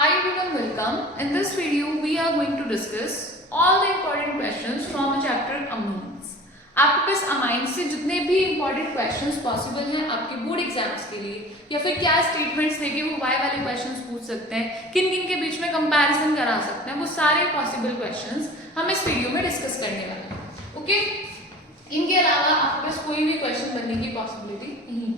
Hi everyone, welcome. In this video, we are going to discuss all the important questions from the chapter amines. आपके पास amines से जितने भी important questions possible हैं आपके board exams के लिए या फिर क्या स्टेटमेंट्स देके वो वाई वाले क्वेश्चंस पूछ सकते हैं, किन किन के बीच में कंपैरिजन करा सकते हैं, वो सारे पॉसिबल क्वेश्चंस हम इस वीडियो में डिस्कस करने वाले हैं. ओके, इनके अलावा आपके पास कोई भी क्वेश्चन बनने की पॉसिबिलिटी नहीं.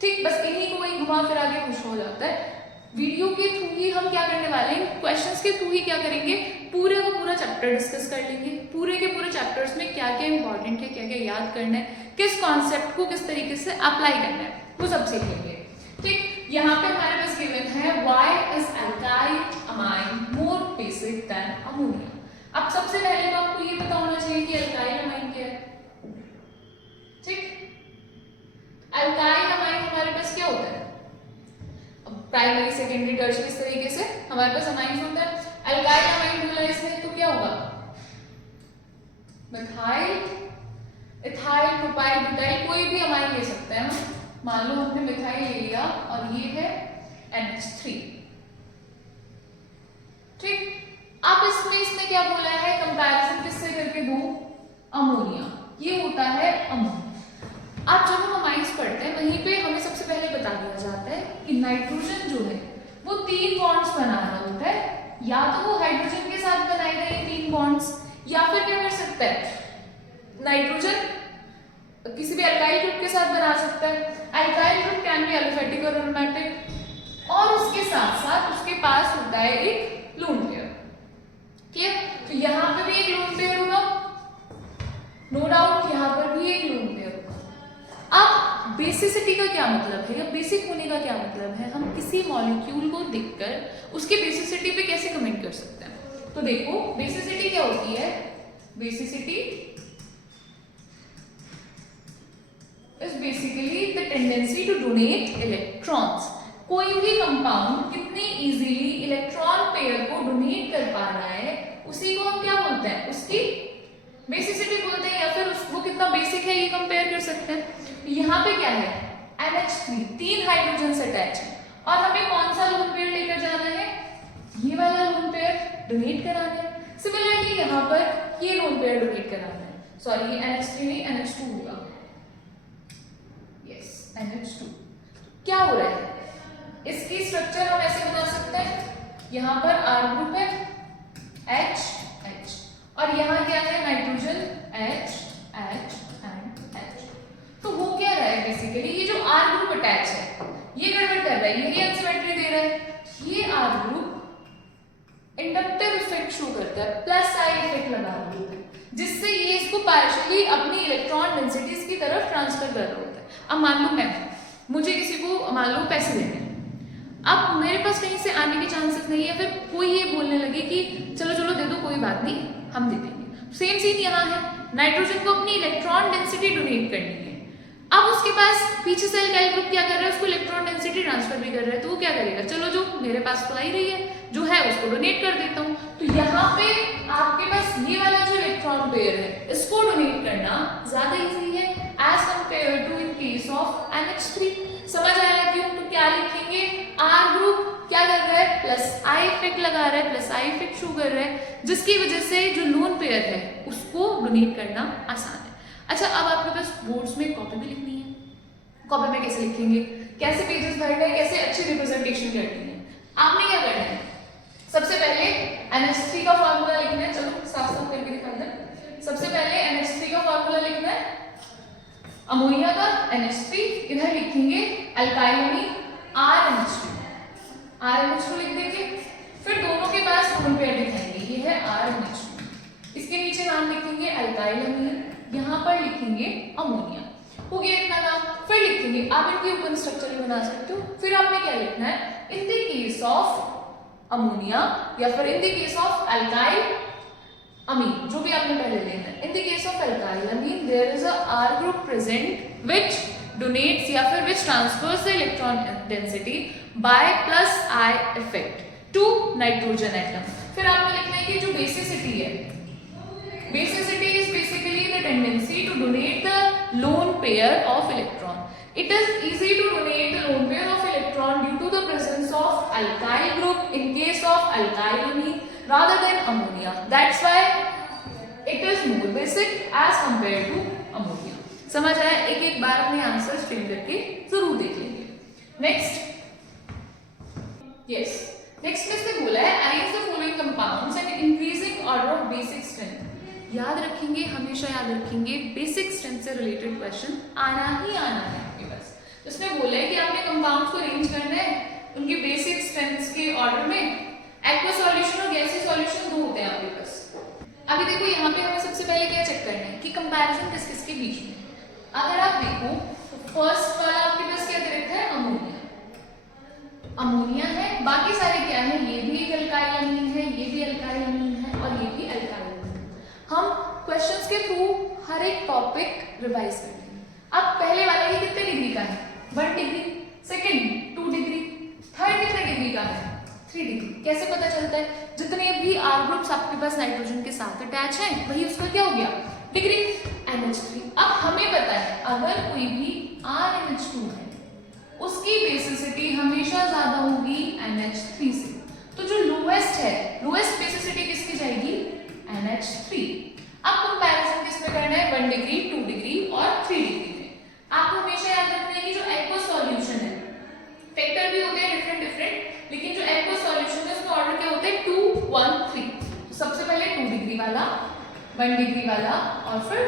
ठीक, बस इन्हीं को वही घुमा फिरा के पूछा हो जाता है. वीडियो के थ्रू ही हम क्या करने वाले हैं, क्वेश्चंस के थ्रू ही क्या करेंगे, पूरे का पूरा चैप्टर डिस्कस कर लेंगे. पूरे के पूरे चैप्टर्स में क्या क्या इंपॉर्टेंट है, क्या क्या याद करना है, किस कॉन्सेप्ट को किस तरीके से अप्लाई करना है, वो सब सीख लेंगे. ठीक, यहाँ पे हमारे पास गिवन है why is alkyl amine more basic than ammonia. अब सबसे पहले तो आपको ये पता होना चाहिए कि अल्काइल अमाइन क्या है. ठीक, अल्काइल अमाइन हमारे पास क्या होता है, प्राइमरी सेकेंडरी टर्शियरी इस तरीके से हमारे पास अमाइंस होता है. अल्काइल अमाइन बोला इसने तो क्या होगा, मिथाइल, इथाइल, प्रोपाइल, ब्यूटाइल, कोई भी अमाइन ले सकते हैं. मान लो हमने मिथाइल ले लिया और ये है NH3. ठीक, अब इसमें क्या बोला है, कंपैरिजन किससे करके दो, अमोनिया. ये होता है अमोनिया. अब जब हम अमाइंस पढ़ते हैं वहीं पे हमें सबसे पहले बता दिया जाता है कि नाइट्रोजन जो है वो 3 बॉन्ड्स बना रहा होता है. या तो वो हाइड्रोजन के साथ बनाए गए 3 बॉन्ड्स, या फिर क्या कर सकता है, नाइट्रोजन किसी भी अल्काइल ग्रुप के साथ बना सकता है. Alkyl group can be aliphatic और एरोमेटिक, और उसके साथ साथ उसके पास होता है एक लोन पेयर. क्लियर, तो यहाँ पे भी एक लोन पेयर होगा, नो डाउट यहाँ पर भी एक लोन पेयर होगा. अब बेसिसिटी का क्या मतलब है या बेसिक होने का क्या मतलब है, हम किसी मॉलिक्यूल को देखकर उसकी बेसिसिटी पे कैसे कमेंट कर सकते हैं. तो देखो बेसिसिटी क्या होती है, basicity is basically the tendency to donate electrons. कोई भी कंपाउंड कितनी इजीली इलेक्ट्रॉन पेयर को डोनेट कर पा रहा है उसी को हम क्या बोलते हैं, उसकी बेसिसिटी बोलते हैं, या फिर वो कितना बेसिक है ये कंपेयर कर सकते हैं. यहाँ पे क्या है, NH3, 3 हाइड्रोजन अटैच है और हमें कौन सा लोन पेयर लेकर जाना है, ये वाला लोन पेयर डोनेट कराना है. सिमिलरली यहाँ पर ये लोन पेयर डोनेट कराना है. सॉरी, ये NH3 नहीं NH2 होगा. Yes, NH2. क्या हो रहा है, इसकी स्ट्रक्चर हम ऐसे बना सकते हैं, यहाँ पर R ग्रुप है H H, और यहाँ क्या है nitrogen H H and H. तो वो क्या रहा है बेसिकली, ये जो R ग्रुप अटैच है ये गड़बड़ कर रहा है, ये अनसिमेट्री दे रहा है. ये R group inductive effect show करता है, प्लस आई इफेक्ट लगा रहा होता है, जिससे ये इसको पार्शियली अपनी इलेक्ट्रॉन डेंसिटीज की तरफ ट्रांसफर कर रहा होता है. अब मान लो मैं, मुझे किसी को मान लो पैसे देने हैं, अब मेरे पास कहीं से आने के चांसेस नहीं है, फिर कोई ये बोलने लगे कि चलो चलो दे दो, कोई बात नहीं हम दे देंगे. सेम सीन यहाँ है, नाइट्रोजन को अपनी इलेक्ट्रॉन डेंसिटी डोनेट करनी है. अब उसके पास पीछे से अल्काइल ग्रुप क्या कर रहा है, उसको इलेक्ट्रॉन डेंसिटी ट्रांसफर भी कर रहा है, तो वो क्या करेगा, चलो जो मेरे पास तो आ ही रही है, जो है उसको डोनेट कर देता हूँ. तो यहाँ पे आपके पास ये वाला जो इलेक्ट्रॉन पेयर है इसको डोनेट करना ज्यादा इजी है as compare to in case of NH3. समझ आया क्यों, तो क्या लिखेंगे, R ग्रुप क्या कर रहा है, प्लस आई इफेक्ट लगा रहा है, प्लस आई इफेक्ट शो कर रहा है, जिसकी वजह से जो लोन पेयर है उसको डोनेट करना आसान है. अच्छा, अब आपके पास बोर्ड्स में कॉपी भी लिखनी है. कॉपी में कैसे लिखेंगे, कैसे पेजेस भरने हैं, कैसे अच्छी रिप्रेजेंटेशन करनी है. आपने क्या करना है, सबसे पहले NH3 का फॉर्मूला लिखना है. चलो साफ साफ करके दिखा दें. सबसे पहले NH3 का फॉर्मूला लिखना है, अमोनिया का NH3, इधर लिखेंगे अल्काइल अमीन RNH2 लिख देंगे. फिर दोनों के पास लोन पेयर दिखाएंगे, ये है RNH2, इसके नीचे नाम लिखेंगे अल्काइल अमीन, यहाँ पर लिखेंगे अमोनिया. हो गया इतना नाम. फिर लिखेंगे, आप इनके ऊपर स्ट्रक्चर भी बना सकते हो. फिर आपने क्या लिखना है, in the case of ammonia या फिर in the case of alkyl amine, जो भी आपने पहले लेना है. In the case of alkyl amine there is a R group present which donates या फिर which transfers the electron density by plus I effect to nitrogen atom. फिर आपको लिखना है कि जो बेसिसिटी है, basicity is basically the tendency to donate the lone pair of electron. It is easy to donate the lone pair of electron due to the presence of alkyl group in case of alkyl amine rather than ammonia. That's why it is more basic as compared to ammonia. समझ आया? एक एक बार अपने answer stream करके जरूर देख लेंगे. Next, yes, next में इसने बोला है arrange the following compounds and increasing order of basic strength. याद रखेंगे, हमेशा याद रखेंगे, बेसिक स्ट्रेंथ से रिलेटेड क्वेश्चन आना ही आना है आपके पास. तो इसमें बोला है कि आपने कंपाउंड्स को अरेंज करना है उनकी बेसिक स्ट्रेंथ्स के ऑर्डर में. एक्वस सॉल्यूशन और गैसीय सॉल्यूशन दो होते हैं आपके पास. अभी देखो यहाँ पे हमें सबसे पहले क्या चेक करना है कि कंपैरिजन किस किस के बीच में. अगर आप देखो तो फर्स्ट वाला आपके पास क्या दे रखा है, अमोनिया. अमोनिया है, बाकी सारे क्या है, ये भी एक अल्काइल अमीन है, ये भी अल्काइल अमीन है और ये भी अल्काइल अमीन. हम क्वेश्चंस के थ्रू हर एक टॉपिक रिवाइज कर लेंगे. अब पहले वाला ये कितने डिग्री का है, 1 डिग्री, सेकंड 2 डिग्री, थर्ड कितने डिग्री का है, 3 डिग्री. कैसे पता चलता है? जितने भी R ग्रुप्स आपके पास नाइट्रोजन के साथ अटैच हैं वही उसका क्या हो गया, डिग्री. NH3. अब हमें पता है अगर कोई भी RNH2 है उसकी बेसिसिटी हमेशा ज्यादा होगी NH3 से. तो जो लोएस्ट है, लोएस्ट बेसिसिटी किसकी जाएगी, NH3. अब कंपैरिजन किस में करना है, 1 डिग्री, 2 डिग्री और 3 डिग्री में. आपको हमेशा याद रखना है कि जो एक्वस सॉल्यूशन है, फैक्टर भी होते हैं डिफरेंट डिफरेंट, लेकिन जो एक्वस सॉल्यूशन है उसमें ऑर्डर क्या होते हैं, 2 1 3. तो सबसे पहले 2 डिग्री वाला, 1 डिग्री वाला और फिर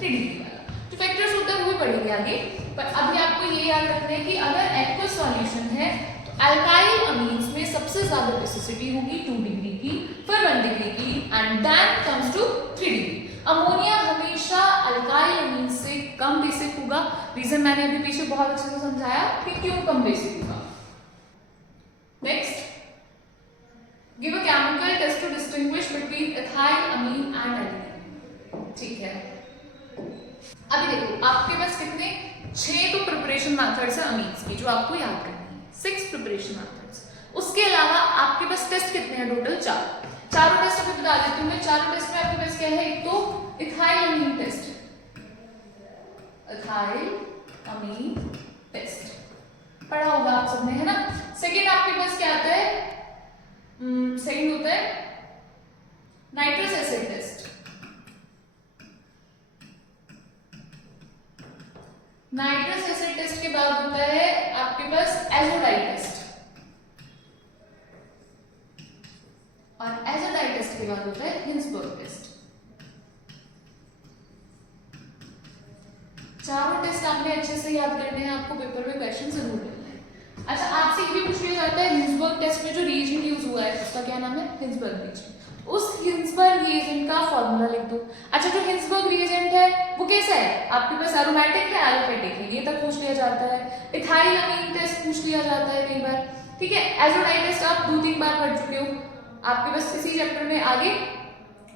3 डिग्री वाला. जो फैक्टर्स होते हैं वो भी पढ़ेंगे आगे, पर अभी आपको ये याद रखना है कि अगर एक्वस सॉल्यूशन है तो अल्काइल अमीन्स में सबसे ज्यादा बेसिसिटी होगी 2 डिग्री की, फिर 1 डिग्री की and then comes to 3 degree. Ammonia हमेशा अल्काइल अमीन से कम बेसिक होगा. रीजन मैंने अभी पीछे बहुत अच्छे से समझाया कि क्यों कम बेसिक होगा. Next, give a chemical test to distinguish between ethyl amine and alkene. ठीक है, अभी देखो आपके पास कितने 6 तो प्रिपरेशन मेथड्स है अमीन्स की जो आपको याद करनी है, 6 प्रिपरेशन मेथड्स. उसके अलावा आपके पास टेस्ट कितने हैं, टोटल 4. चारों टेस्ट अभी बता देती हूँ मैं. चारों टेस्ट में आपके पास क्या है, एक तो इथाइल अमीन टेस्ट, इथाइल अमीन टेस्ट पढ़ा होगा आप सबने, है ना. सेकंड आपके पास क्या आता है, सेकंड होता है nitrous acid test. Nitrous acid test के बाद होता है आपके पास एजोडाइड टेस्ट, और एजोडाइड टेस्ट के बाद होता है हिंसबर्ग टेस्ट. चारों टेस्ट आपने अच्छे से याद करने हैं, आपको पेपर में क्वेश्चन जरूर मिलना है. अच्छा, आपसे ये भी पूछ लिया जाता है हिंसबर्ग टेस्ट में जो रिएजेंट यूज हुआ है उसका क्या नाम है, हिंसबर्ग रिएजेंट. उस हिंसबर्ग रिएजेंट का फॉर्मूला लिख दो. अच्छा, जो हिंसबर्ग रिएजेंट है वो कैसा है, आपके पास एरोमेटिक है, एलोपेटिक है, ये तक पूछ लिया जाता है. इथाइल अमीन टेस्ट पूछ लिया जाता है कई बार. ठीक है, एजोडाइड टेस्ट आप 2-3 बार पढ़ चुके हो, आपके पास इसी चैप्टर में आगे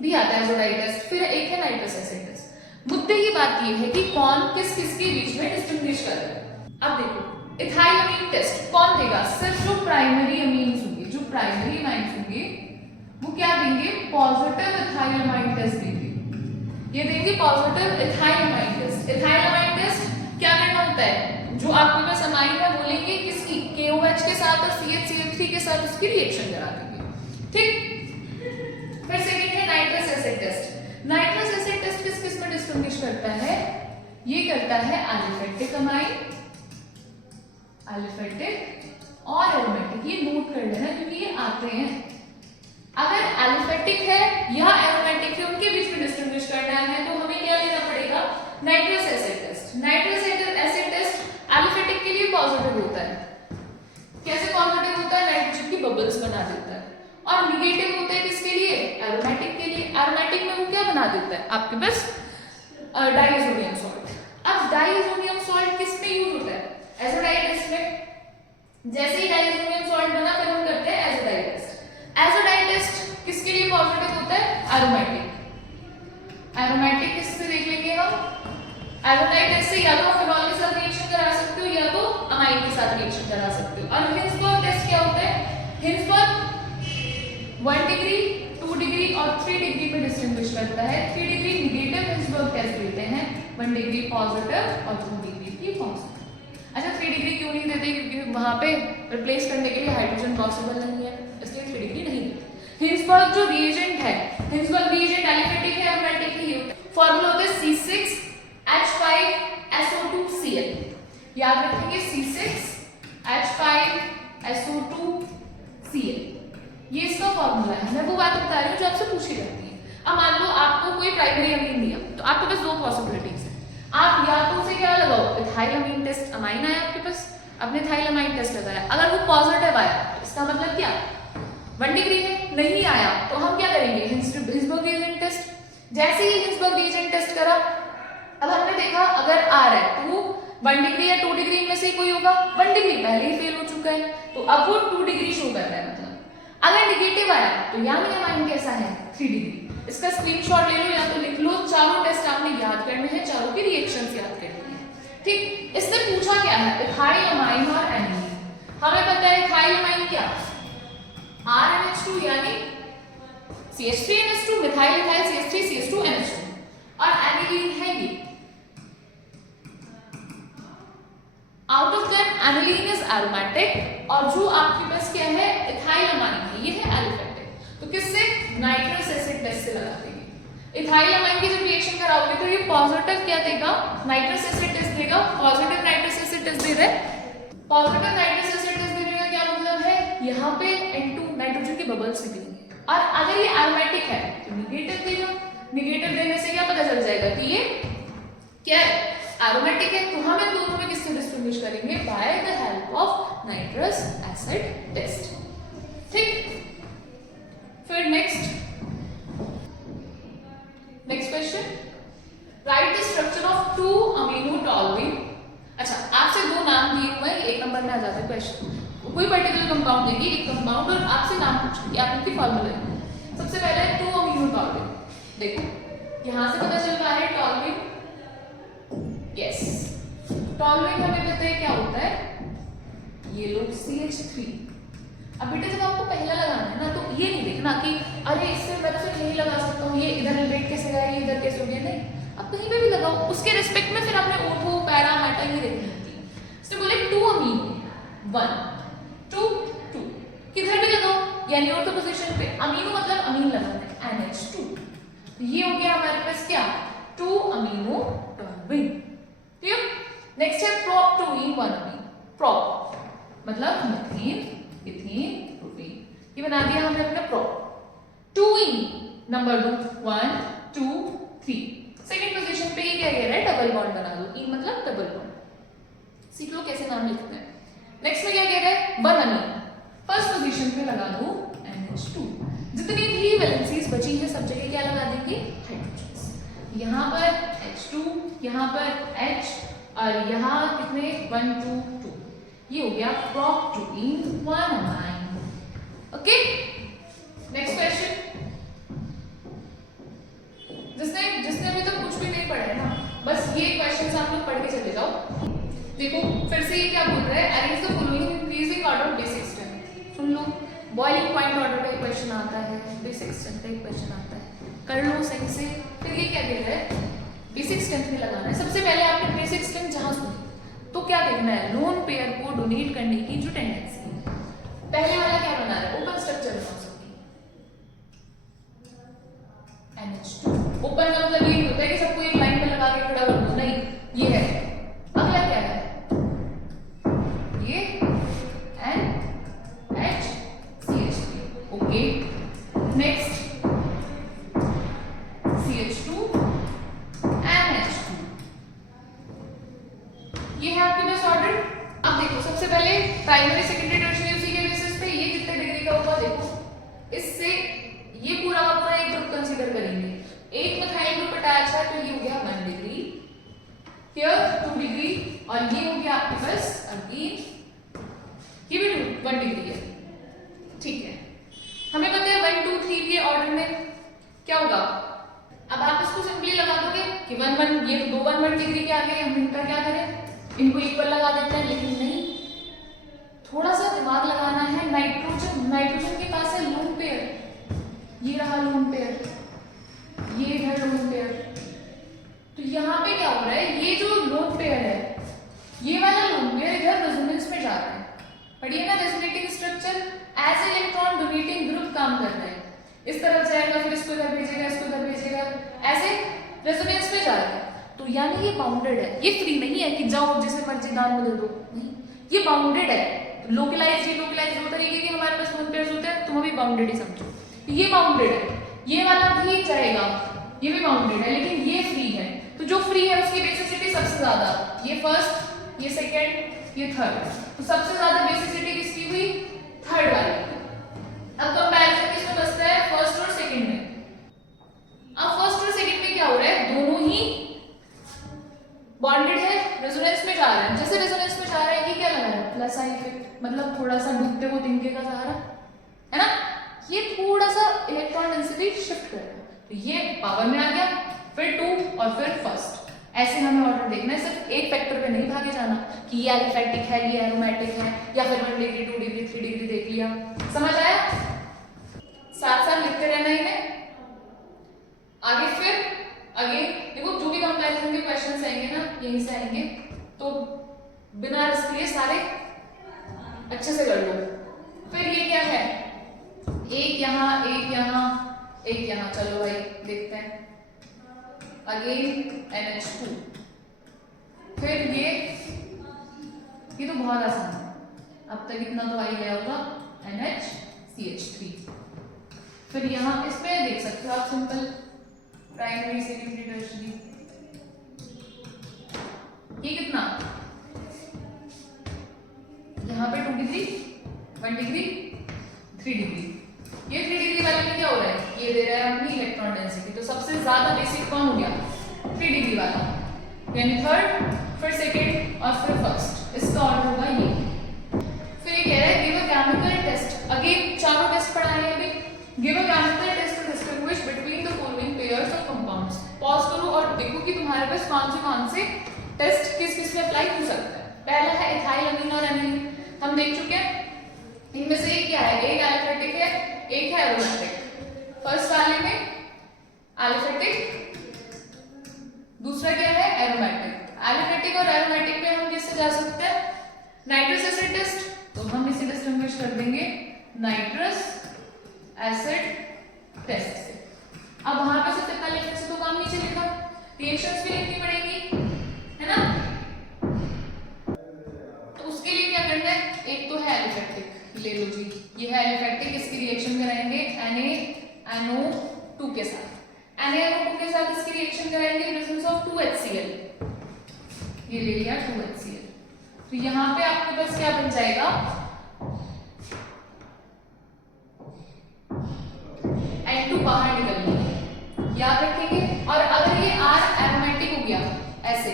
भी आता है एजोडाइड टेस्ट. फिर एक है नाइट्रस एसिड टेस्ट. मुद्दे की बात ये है कि कौन किस किस के बीच में डिस्टिंग्विश कर रहा है. अब देखो इथाइल अमीन टेस्ट कौन देगा, सिर्फ जो प्राइमरी अमीन्स होंगे, जो प्राइमरी अमीन्स होंगे वो क्या देंगे, पॉजिटिव इथाइल अमीन टेस्ट देंगे. ये देंगे पॉजिटिव इथाइल अमीन टेस्ट. इथाइल अमीन टेस्ट क्या करना होता है, जो आपके पास अमाइन है वो लेंगे किसकी, KOH के साथ और CH3 के साथ उसकी रिएक्शन करा देंगे. ठीक. फिर सेकंड है nitrous acid test. Nitrous acid test किस किस में डिस्टिंग्विश करता है, ये करता है एलिफेटिक अमाइन, एलिफेटिक और एरोमेटिक. ये नोट कर लेना क्योंकि ये आते हैं. अगर एलिफेटिक है या एरोमेटिक है उनके बीच में डिस्टिंग्विश करना है तो हमें क्या लेना पड़ेगा, nitrous acid test. Nitrous acid test aliphatic के लिए पॉजिटिव होता है. कैसे पॉजिटिव होता है, नाइट्रोजन की बबल्स बना देता है. और निगेटिव होता है किसके लिए, एरोमेटिक के लिए. एरोमेटिक में वो क्या बना देता है, आपके पास डाइएजोनियम सॉल्ट. अब डाइएजोनियम सॉल्ट किस में यूज होता है, एजोडाइड टेस्ट में. जैसे ही डाइएजोनियम सॉल्ट बना फिर हम करते हैं एजोडाइड टेस्ट. एजोडाइड टेस्ट किसके लिए पॉजिटिव होता है, एरोमेटिक. एरोमेटिक किससे देख लेंगे हम, एजोडाइड टेस्ट से या तो फिनॉल के साथ रिएक्शन करा सकते हो या तो अमाइन के साथ रिएक्शन करा सकते हो. और हिंसबर्ग टेस्ट क्या होता है, हिंसबर्ग 1 डिग्री, 2 डिग्री और 3 डिग्री में डिस्टिंग्विश करता है. 3 डिग्री निगेटिव हिंसबर्ग टेस्ट देते हैं, 1 डिग्री पॉजिटिव और 2 डिग्री की पॉजिटिव. अच्छा, 3 डिग्री क्यों नहीं देते, क्योंकि वहां पे रिप्लेस करने के लिए हाइड्रोजन पॉसिबल नहीं है, इसलिए हिंसबर्ग जो रिएजेंट है, हिंसबर्ग रिएजेंट एलिफेटिक है एरोमेटिक है, ये फॉर्मूला होता है C6H5SO2Cl। याद रखेंगे C6H5SO2Cl, ये इसका फॉर्मूला है। मैं वो बात बता रही हूँ जो आपसे पूछी जाती है। अब मान लो आपको कोई प्राइमरी अमीन दिया, तो आपके पास दो पॉसिबिलिटीज है। आप या तो उसे क्या लगाओ, इथाइल अमीन टेस्ट अमाइन आया आपके पास, आपने इथाइल अमाइन टेस्ट लगाया, अगर वो पॉजिटिव आया इसका मतलब क्या 1 डिग्री है, नहीं आया तो हम क्या करेंगे हिंसबर्ग रिएजेंट टेस्ट। जैसे ही हिंसबर्ग रिएजेंट टेस्ट करा, अब हमने देखा अगर आ रहा है तो वो 1 डिग्री या 2 डिग्री में से कोई होगा, 1 डिग्री पहले ही फेल हो चुका है तो अब वो 2 डिग्री शो कर रहा है। मतलब अगर नेगेटिव आया तो यानी अमाइन कैसा है 3 डिग्री। इसका स्क्रीनशॉट ले लो या तो लिख लो, चारों टेस्ट आपने याद करने हैं, चारों की रिएक्शंस याद करनी है। ठीक, इसने पूछा क्या है इथाइल अमाइन और एनिलीन। हमें पता है इथाइल अमाइन क्या RNH2 यानी CH3NH2, मिथाइल इथाइल CH3CH2NH2, और एनिलीन है ये। Out of them aniline is aromatic, और जो आपके पास क्या है इथाइल अमाइन है, ये है एलिफेटिक। तो किससे नाइट्रस एसिड टेस्ट से लगा देंगे। इथाइल अमाइन की जब रिएक्शन कराओगे तो ये पॉजिटिव क्या देगा, नाइट्रस एसिड टेस्ट देगा। पॉजिटिव नाइट्रस एसिड टेस्ट दे रहा है, पॉजिटिव नाइट्रस एसिड टेस्ट देने का क्या मतलब है, यहाँ पे N2 नाइट्रोजन के बबल्स निकलेंगे, और अगर ये एरोमेटिक है तो नेगेटिव देगा। नेगेटिव देने से क्या पता चल जाएगा कि ये क्या है एरोमेटिक है। तो हम इन दोनों में किससे डिस्टिंग्विश करेंगे, by the help of nitrous acid test. ठीक, फिर next question, write the structure of 2 amino toluene. अच्छा, आपसे दो नाम दिए हुए हैं, 1 नंबर में आ जाता है क्वेश्चन। कोई पर्टिकुलर कंपाउंड देगी, एक कंपाउंड, और आपसे नाम पूछेगी, आप इनकी फॉर्मूला है। सबसे पहले 2 अमीनो टॉलुइन, देखो यहां से पता चल पा रहा है टॉलुइन, यस टॉलुइन हमें पता है क्या होता है, ये लो CH3। अब बेटा जब आपको पहला लगाना है ना तो ये नहीं देखना कि अरे इससे मैं तो सिर्फ यही लगा सकता हूँ, ये इधर रेड कैसे गया, ये इधर कैसे हो गया, नहीं, आप कहीं पे भी लगाओ, उसके रिस्पेक्ट में फिर आपने ऑर्थो पैरा मेटा ये देखनी होती है। इसने बोले 2 अमीनो 1 2 2, किधर भी लगाओ यानी ऑर्थो पोजीशन पे, अमीनो मतलब अमीन लगाना है NH2। तो ये हो गया हमारे पास क्या 2 अमीनो टॉलुइन। ठीक, नेक्स्ट है प्रोप 2E 1 अमीन। प्रोप मतलब मीथेन इथेन प्रोपेन, ये बना दिया हमने अपना prop. 2E number 2 1 2 3, second position पे ये क्या कह रहा है डबल बॉन्ड बना दो, E मतलब डबल बॉन्ड, सीख लो कैसे नाम लिखते हैं। नेक्स्ट में क्या कह रहा है 1 अमीन, फर्स्ट पोजीशन पे लगा दो NH2। जितनी भी वैलेंसीज बची है सब जगह क्या लगा देंगे हाइड्रोजन्स, यहाँ पर H2, यहाँ पर H, और यहाँ कितने 1 2 2, ये हो गया prop 2E 1 amine. Okay, next question, जिसने अभी तक कुछ भी नहीं पढ़ा है ना, बस ये क्वेश्चंस आप लोग पढ़ के चले जाओ। देखो फिर से ये क्या बोल रहा है, arrange the following increasing order of basic strength. Soon low, boiling point order का एक क्वेश्चन आता है, बेसिक स्ट्रेंथ का एक क्वेश्चन आता है, कर लो सही से। फिर ये क्या कह रहा है बेसिक स्ट्रेंथ में लगाना है। सबसे पहले आपने बेसिक स्ट्रेंथ जहां सुनी तो क्या देखना है, लोन पेयर को डोनेट करने की जो टेंडेंसी है। पहले वाला क्या बना रहा है, ओपन स्ट्रक्चर बना सकती NH2। ओपन का मतलब ये होता है कि सबको एक लाइन में लगा के खड़ा कर दो, नहीं, ये है। अगला क्या है, ये NH3, okay. Next CH2 NH2, ये है आपके पास ऑर्डर। अब देखो सबसे पहले प्राइमरी सेकेंडरी टर्शियरी उसी के बेसिस पे ये जितने डिग्री का होगा, देखो इससे ये पूरा का पूरा एक ग्रुप कंसीडर करेंगे। एक मिथाइल ग्रुप अटैच है तो ये हो गया 1 डिग्री, हियर 2 डिग्री, और ये हो गया आपके पास अगेन ये भी 1 डिग्री है। ठीक है, हमें पता है 1 2 3 के ऑर्डर में क्या होगा। अब आप इसको सिंपली लगा दोगे कि 1 1, ये दो 1 1 डिग्री के आगे हम इनका क्या करें, इनको इक्वल लगा देते हैं, लेकिन नहीं, थोड़ा सा दिमाग लगाना है। नाइट्रोजन के पास है लोन पेयर, ये रहा लोन पेयर, ये इधर लोन पेयर, तो यहाँ पे क्या हो रहा है, ये जो लोन पेयर है, ये वाला लोन पेयर इधर रेजोनेंस में जा रहा है। पढ़िए ना resonating structure, as electron donating group काम कर रहा है। इस ऐसे रेजोनेंस में जा रहे हैं, तो यानी ये बाउंडेड है, ये फ्री नहीं है कि जाओ जिसे मर्जी दान में दे दो, नहीं, ये बाउंडेड है। लोकलाइज दो तरीके के हमारे पास लोन पेयर्स होते हैं, तुम अभी बाउंडेड ही समझो। तो ये बाउंडेड है, ये वाला भी जाएगा, ये भी बाउंडेड है, लेकिन ये फ्री है। तो जो फ्री है उसकी बेसिसिटी सबसे ज्यादा, ये फर्स्ट, ये सेकंड, ये थर्ड, तो सबसे ज्यादा बेसिसिटी किसकी हुई? थर्ड वाली। अब कंपैरिजन किसमें बचता है? फर्स्ट और सेकंड में। अब फर्स्ट और सेकंड में क्या हो रहा है? दोनों ही बॉन्डेड है, रेजोनेंस में जा रहे हैं। जैसे रेजोनेंस में जा रहे हैं, ये क्या लगा रहा है? प्लस आई इफेक्ट, मतलब थोड़ा सा डूबते हुए तिनके का सहारा, है ना? ये थोड़ा सा इलेक्ट्रॉन डेंसिटी शिफ्ट कर रहा है, तो ये पावर में आ गया, फिर 2 और फिर फर्स्ट। ऐसे हमें ऑर्डर देखना है, सिर्फ एक फैक्टर पे नहीं भागे जाना कि ये एलिफैटिक है, ये एरोमेटिक है, या फिर 1 डिग्री 2 डिग्री 3 डिग्री देख लिया। समझ आया? साथ साथ लिखते रहना इन्हें। आगे फिर आगे देखो, जो भी कंपैरिजन के क्वेश्चंस आएंगे ना, यहीं से आएंगे, तो बिना रिस्क लिए सारे अच्छे से कर लो। फिर ये क्या है? एक यहाँ, एक यहाँ, एक यहाँ। चलो भाई देखते हैं। Again NH2। फिर ये तो बहुत आसान है, अब तक इतना तो आ ही गया होगा, NHCH3। फिर यहाँ इसमें देख सकते हो आप, सिंपल प्राइमरी सेकेंडरी टर्शियरी। ये कितना? यहाँ पे 2 डिग्री 1 डिग्री 3 डिग्री। ये 3 डिग्री वाले में क्या हो रहा है? ये दे रहा है अपनी इलेक्ट्रॉन डेंसिटी, तो सबसे ज्यादा बेसिक कौन हो गया? 3 डिग्री वाला, यानी थर्ड, फिर सेकेंड और फिर फर्स्ट। इसका ऑर्डर होगा ये। फिर ये कह रहा है give a chemical test. Again चारों टेस्ट पढ़ाए हैं अभी। Give a chemical test to distinguish between the following pairs of compounds. Pause करो और देखो कि तुम्हारे पास कौन से टेस्ट किस किस पे अप्लाई हो सकता है। पहला है इथाइल अमीन और एनिलीन, हम देख चुके हैं। इनमें से एक क्या है? एक एलिफैटिक है, एक है एरोमेटिक। फर्स्ट वाले में एलिफैटिक, दूसरा क्या है? एरोमेटिक। एलिफैटिक और एरोमेटिक में हम किससे जा सकते हैं? नाइट्रस एसिड टेस्ट, तो हम इसे डिस्टिंग्विश कर देंगे नाइट्रस एसिड टेस्ट से। अब वहां पे सिर्फ इतना लिखने से तो काम नहीं चलेगा, रिएक्शंस भी लिखनी पड़ेगी, है ना? तो उसके लिए क्या करना है? एक तो है एलिफैटिक, ले लो जी, ये है एलिफैटिक, इसकी रिएक्शन कराएंगे NaNO2 के साथ। NaNO2 के साथ इसकी रिएक्शन कराएंगे प्रेजेंस ऑफ 2HCl। ये ले लिया 2HCl, तो यहाँ पे आपके पास क्या बन जाएगा? N2 बाहर निकल गया, याद रखेंगे। और अगर ये R एरोमेटिक हो गया ऐसे,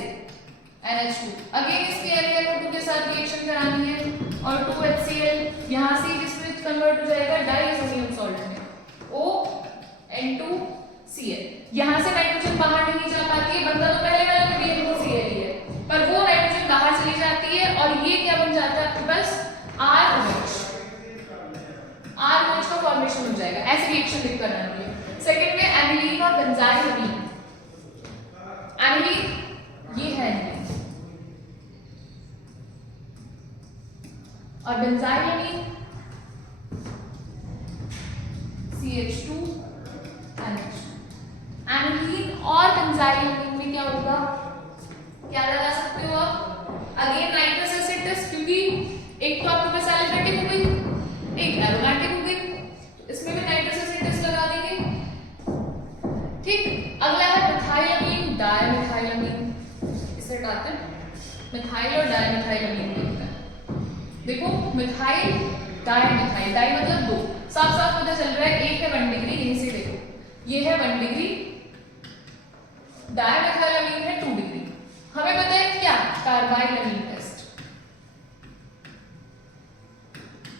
NH2, अगेन इसकी NaNO2 के साथ रिएक्शन करानी है, और 2HCl यहाँ से किसमें कन्वर्ट हो जाएगा? डाइसोनियम सॉल्ट में, O(N2Cl). यहाँ से नाइट्रोजन बाहर नहीं जा पाती है, बंदा तो पहले वाला में भी N2Cl ही है, पर वो नाइट्रोजन बाहर चली जाती है, और ये क्या बन जाता है आपके पास? R का फॉर्मेशन हो जाएगा। ऐसे रिएक्शन लिख कर आनी है। सेकंड में एनिलीन और बेंजाइल अमीन। एनिलीन ये है एनिलीन, और बेंजाइल अमीन CH2 NH2। एनिलीन और बेंजाइल अमीन में क्या होगा? क्या लगा सकते हो आप? अगेन नाइट्रस एसिड टेस्ट, क्योंकि एक तो आपके पास एलिफैटिक हो गई, एक एरोमेटिक हो गई, इसमें भी नाइट्रस एसिड टेस्ट लगा देंगे। ठीक, अगला है मिथाइल अमीन, डायमिथाइल अमीन। इसे हटाते हैं, मिथाइल और डायमिथाइल अमीन देखते हैं। देखो मिथाइल डायमिथाइल, डाई मतलब 2, साफ साफ पता चल रहा है। एक है 1 डिग्री, यहीं से देखो, ये है 1 डिग्री, डायमिथाइल अमीन है 2 डिग्री। हमें पता है क्या? कार्बाइल अमीन टेस्ट,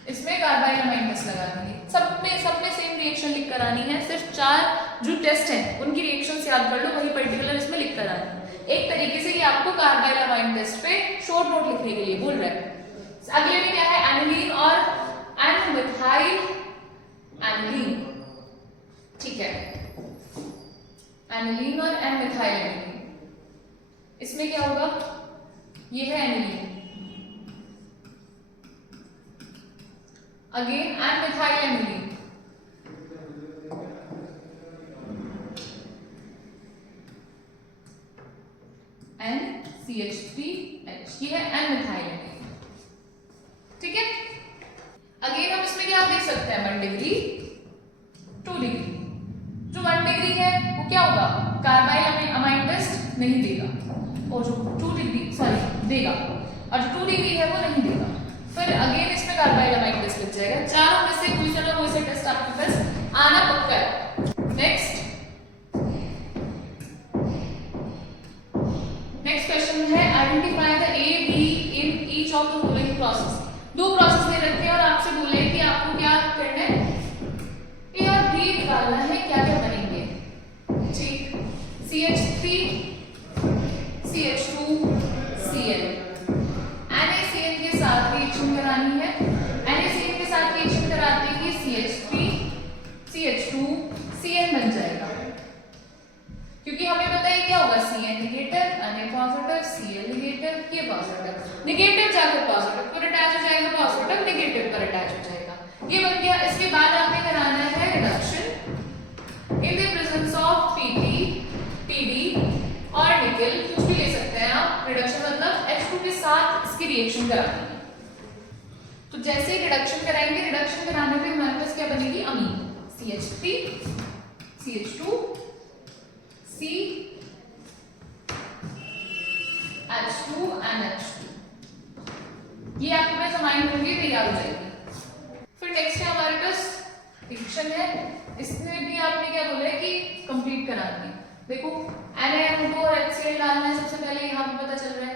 इसमें कार्बाइल अमीन टेस्ट लगा देंगे। सब में सेम रिएक्शन लिख कर आनी है, सिर्फ 4 जो टेस्ट हैं उनकी रिएक्शंस याद कर लो, वही पर्टिकुलर इसमें लिख कर आनी है। एक तरीके से ये आपको कार्बाइल अमीन टेस्ट पे शॉर्ट नोट लिखने के लिए बोल रहा है। अगले में क्या है? एनिलीन और एन-मिथाइल एनिलीन। ठीक है, एनिलीन और एन-मिथाइल एनिलीन। इसमें क्या होगा? ये है aniline, again N-methyl aniline, CH3H, ये है N मिथाइल एल्केन। ठीक है, अगेन हम इसमें क्या देख सकते हैं, 1 डिग्री 2 डिग्री। जो 1 डिग्री है वो क्या होगा, कार्बाइल अमाइन टेस्ट नहीं देगा, और जो 2 डिग्री सॉरी देगा, और जो 2 डिग्री है वो नहीं देगा। फिर अगेन इसमें कार्बाइल अमाइन टेस्ट लग जाएगा। चारों में से कोई सा ना कोई सा टेस्ट आपके पास आना पक्का है। नेक्स्ट क्वेश्चन है, identify the A B in each of the following process. 2 process दे रखे हैं और आपसे बोले कि आपको क्या करना है, ए और बी निकालना है, क्या क्या बनेंगे। ठीक, CH3 CH2 Cl, NaCl के साथ रिएक्शन करानी है। NaCl के साथ रिएक्शन कराते ही CH3 CH2 Cl बन जाएगा, क्योंकि हमें पता है क्या होगा, Cn negative, Na positive, Cl negative, ये पॉजिटिव, नेगेटिव जाकर पॉजिटिव पर अटैच हो जाएगा, पॉजिटिव नेगेटिव पर अटैच हो जाएगा, ये बन गया। इसके बाद आपने कराना है reduction in the presence of Pb Pb और निकल, कुछ भी ले सकते हैं आप। रिडक्शन मतलब H2 के साथ इसकी रिएक्शन करानी है। तो जैसे ही रिडक्शन कराएंगे, रिडक्शन कराने पे हमारे पास क्या बनेगी, अमीन, CH3 CH2 C H2 NH2, ये आपके पास अमाइन होंगे, तैयार हो जाएगी। फिर नेक्स्ट है हमारे पास रिएक्शन है, इसमें भी आपने क्या बोला है कि कंप्लीट करानी है। देखो NaNO2 और HCl डालना है, सबसे पहले यहाँ पे पता चल रहा है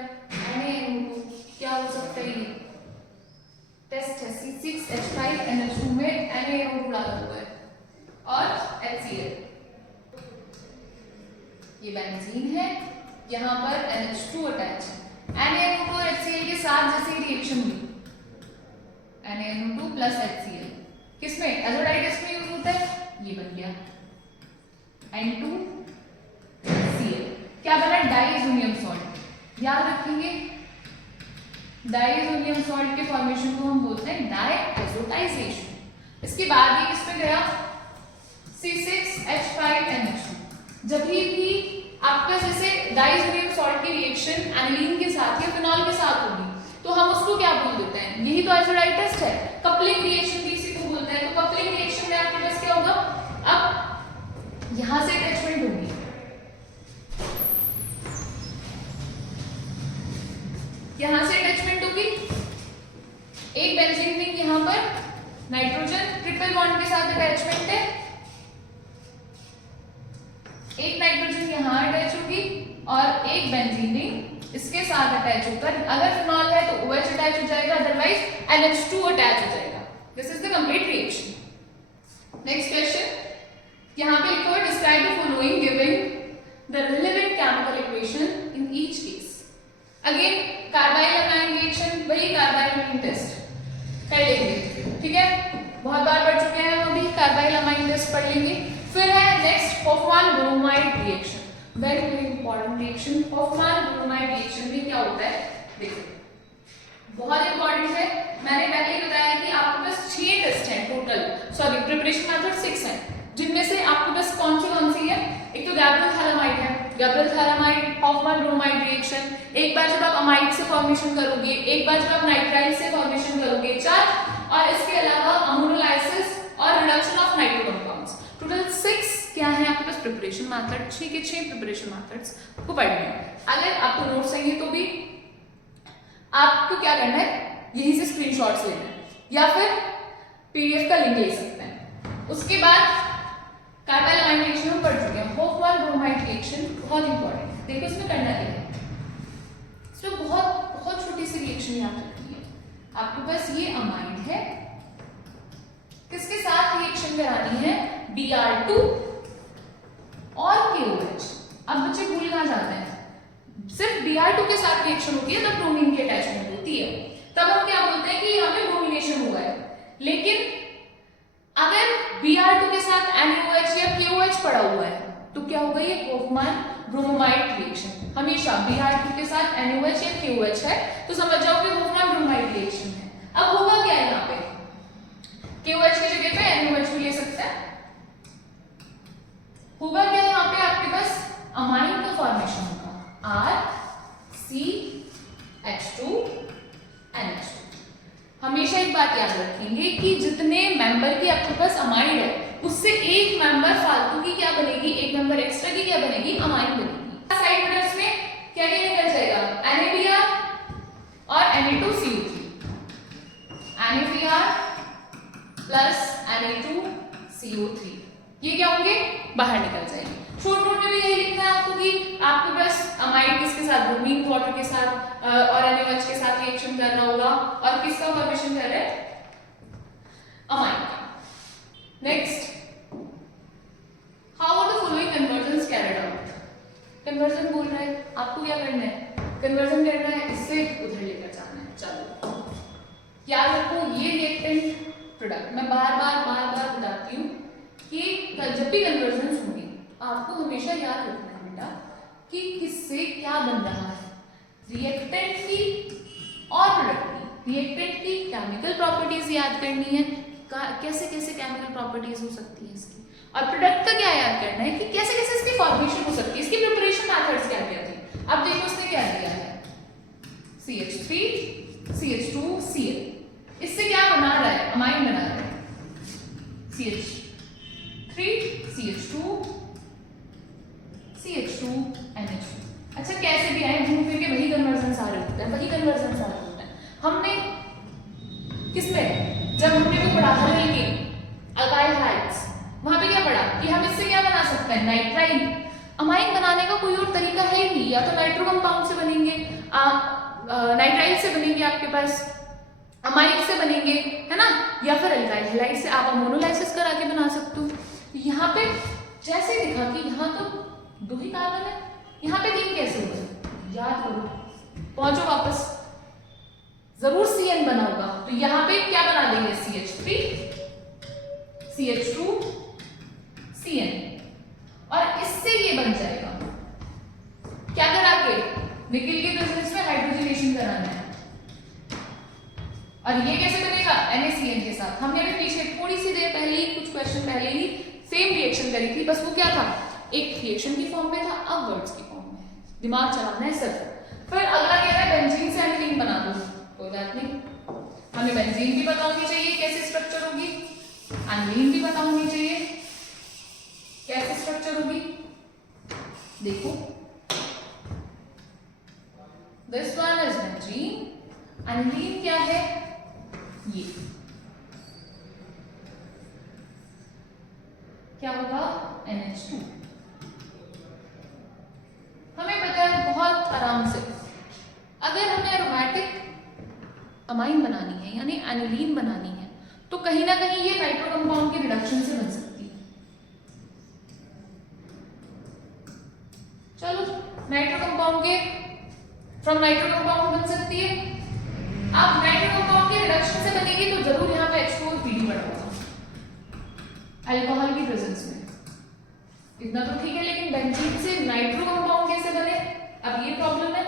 NaNO2 क्या हो सकता है, ये टेस्ट है C6H5NH2 में NaNO2 डाला हुआ है और HCl, ये बेंजीन है, यहाँ पर NH2 अटैच है। NaNO2 और HCl के साथ जैसे रिएक्शन हुई, NaNO2 प्लस HCl किसमें, एजोडाइटिस में यूज होता है, ये बन गया N2Cl, क्या बना, डाइसोनियम सॉल्ट। याद रखेंगे, डाइसोनियम सॉल्ट के फॉर्मेशन को हम बोलते हैं डायएजोटाइजेशन। इसके बाद ये किसमें गया, C6H5NH2। जब भी आपका जैसे डाइसोनियम सॉल्ट की रिएक्शन एनिलीन के साथ या फिनॉल के साथ होगी, तो हम उसको क्या बोल देते हैं, यही तो आइसोडाइटिस है। कपलिंग रिएक्शन भी इसी को बोलते हैं। तो कपलिंग रिएक्शन में आपके पास क्या होगा, अब यहां से अटैचमेंट होगी, यहां से अटैचमेंट होगी, एक बेंजीन रिंग यहां पर नाइट्रोजन ट्रिपल बॉन्ड के साथ अटैचमेंट है, एक नाइट्रोजन यहां अटैच होगी और एक बेंजीन रिंग इसके साथ अटैच होकर, अगर फिनॉल है तो OH अटैच हो जाएगा, अदरवाइज NH2 अटैच हो जाएगा। This is the complete reaction. Next question, यहां पे लिखो describe the following giving the relevant chemical equation in each case. Again carbyl amine reaction, वही कार्बाइल अमाइन टेस्ट कर लेंगे, ठीक है, बहुत बार पढ़ चुके हैं हम, अभी कार्बाइल अमाइन टेस्ट पढ़ लेंगे। फिर है next होफमान bromide reaction, very very important reaction. होफमान bromide reaction में क्या होता है, देखो बहुत इंपॉर्टेंट है। मैंने पहले ही बताया कि आपके पास 6 टेस्ट हैं टोटल, सॉरी प्रिपरेशन मेथड 6 हैं, जिनमें से आपके पास कौन सी है, एक तो गैब्रियल थालामाइड है, गैब्रियल थालामाइड होफमान ब्रोमाइड रिएक्शन। एक बार जब आप अमाइड से फॉर्मेशन करोगे, एक बार जब आप नाइट्राइल से फॉर्मेशन करोगे, 4, और इसके अलावा अमोनोलाइसिस और reduction of nitro compounds, total 6 क्या है आपके पास प्रिपरेशन मेथड। 6 के 6 प्रिपरेशन मेथड्स को पढ़ने हैं। अगर आपको नोट्स चाहिए तो भी आपको क्या करना है, यहीं से स्क्रीनशॉट्स लेना है या फिर PDF का लिंक ले सकते हैं। उसके बाद कार्बाइल अमाइन रिएक्शन हम पढ़ चुके हैं। होफमान ब्रोमाइड रिएक्शन बहुत इंपॉर्टेंट है, देखो इसमें करना क्या है, इसमें बहुत छोटी सी रिएक्शन याद रखनी है। आपके पास ये अमाइन है, किसके साथ रिएक्शन करानी है, Br2 और KOH। अब बच्चे भूल ना जाते हैं, सिर्फ Br2 के साथ रिएक्शन होती है तब ब्रोमीन की अटैचमेंट होती है, तब हम क्या बोलते हैं कि यहाँ पे ब्रोमिनेशन हुआ है। लेकिन अगर Br2 के साथ NaOH या KOH पड़ा हुआ है तो क्या होगा, ये होफमान ब्रोमाइड रिएक्शन। हमेशा Br2 के साथ NaOH या KOH है तो समझ जाओ कि होफमान ब्रोमाइड रिएक्शन है। अब होगा क्या है, यहाँ पे KOH की जगह पे NaOH भी ले सकता है। होगा क्या यहाँ पे, आपके पास अमाइन का फॉर्मेशन होगा, RC याद रखेंगे कि जितने मेंबर की आपके पास अमाइड है उससे एक मेंबर फालतू की क्या बनेगी, एक मेंबर एक्स्ट्रा की क्या बनेगी, अमाइन बनेगी। साइड प्रोडक्ट्स में क्या क्या निकल जाएगा, NaBr और Na2CO3, NaBr प्लस Na2CO3 ये क्या होंगे, बाहर निकल जाएंगे। शॉर्ट नोट में भी यही लिखना है आपको कि आपके पास अमाइड किसके साथ, ब्रोमीन वाटर के साथ और NaOH के साथ रिएक्शन करना होगा और किसका फॉर्मेशन कर रहे हैं, अमाइड का। Next, how are the following conversions carried out. Conversion बोल रहा है, आपको क्या करना है, कन्वर्जन करना है, इससे उधर लेकर जाना है। चलो याद रखो ये रिएक्टेंट प्रोडक्ट, मैं बार बार बताती हूँ कि जब भी कन्वर्जन्स होंगी आपको हमेशा याद रखना है बेटा कि किससे क्या बन रहा है, रिएक्टेंट की और प्रोडक्ट की। रिएक्टेंट की केमिकल प्रॉपर्टीज याद करनी है, कैसे कैसे केमिकल प्रॉपर्टीज हो सकती है इसकी, और प्रोडक्ट का क्या याद करना है कि कैसे कैसे इसकी फॉर्मेशन हो सकती है, इसकी प्रिपरेशन मेथड्स क्या क्या थे। अब देखो उसने क्या दिया है, CH3 CH2 Cl, इससे क्या बना रहा है, अमाइन बना रहा है, CH3 CH2 CH2 NH2। अच्छा कैसे भी आए घूम फिर के वही कन्वर्जन आ रहे होते हैं, वही कन्वर्जन आ रहे होते हैं। हमने किस पे, जब हमने वो पढ़ा हल्के अल्काइल हाइड्स, वहां पे क्या पढ़ा कि हम इससे क्या बना सकते हैं, नाइट्राइल। अमाइन बनाने का कोई और तरीका है ही नहीं, या तो नाइट्रो कंपाउंड से बनेंगे, नाइट्राइल से बनेंगे, आपके पास अमाइड से बनेंगे, है ना, या फिर अल्काइल हैलाइड से आप अमोनोलाइसिस करा के बना सकते हो। यहाँ पे जैसे दिखा कि यहाँ तो दो ही कार्बन है, यहाँ पे तीन कैसे हो गए, याद करो, पहुंचो वापस, जरूर CN बना होगा, तो यहाँ पे क्या बना देंगे, CH3 CH2 CN, और इससे ये बन जाएगा क्या करा के, निकल के प्रेजेंस में हाइड्रोजनेशन कराना है, और ये कैसे बनेगा, NaCN के साथ। हमने अभी पीछे थोड़ी सी देर पहले ही, कुछ क्वेश्चन पहले ही सेम रिएक्शन करी थी, बस वो क्या था, एक रिएक्शन की फॉर्म में था, अब वर्ड्स की फॉर्म में, दिमाग चलाना है सिर्फ। फिर अगला कह रहा है बेंजीन से एल्कीन बना दो, कोई बात नहीं, हमें बेंजीन भी पता होनी चाहिए कैसे स्ट्रक्चर होगी, एल्कीन भी पता होनी चाहिए कैसे स्ट्रक्चर होगी। देखो this one is benzene, alkene क्या है, ये क्या होगा, NH2। हमें पता है बहुत आराम से, अगर हमें एरोमेटिक अमाइन बनानी है यानी एनिलीन बनानी है, तो कहीं ना कहीं ये नाइट्रो कंपाउंड के रिडक्शन से बन सकती है। चलो नाइट्रो कंपाउंड के, फ्रॉम नाइट्रो कंपाउंड बन सकती है। अब नाइट्रो कंपाउंड के रिडक्शन से बनेगी तो जरूर यहाँ पे H2O पड़ा होगा अल्कोहल की प्रेजेंस में, इतना तो ठीक है, लेकिन बेंजीन से नाइट्रो कंपाउंड कैसे बने, अब ये प्रॉब्लम है।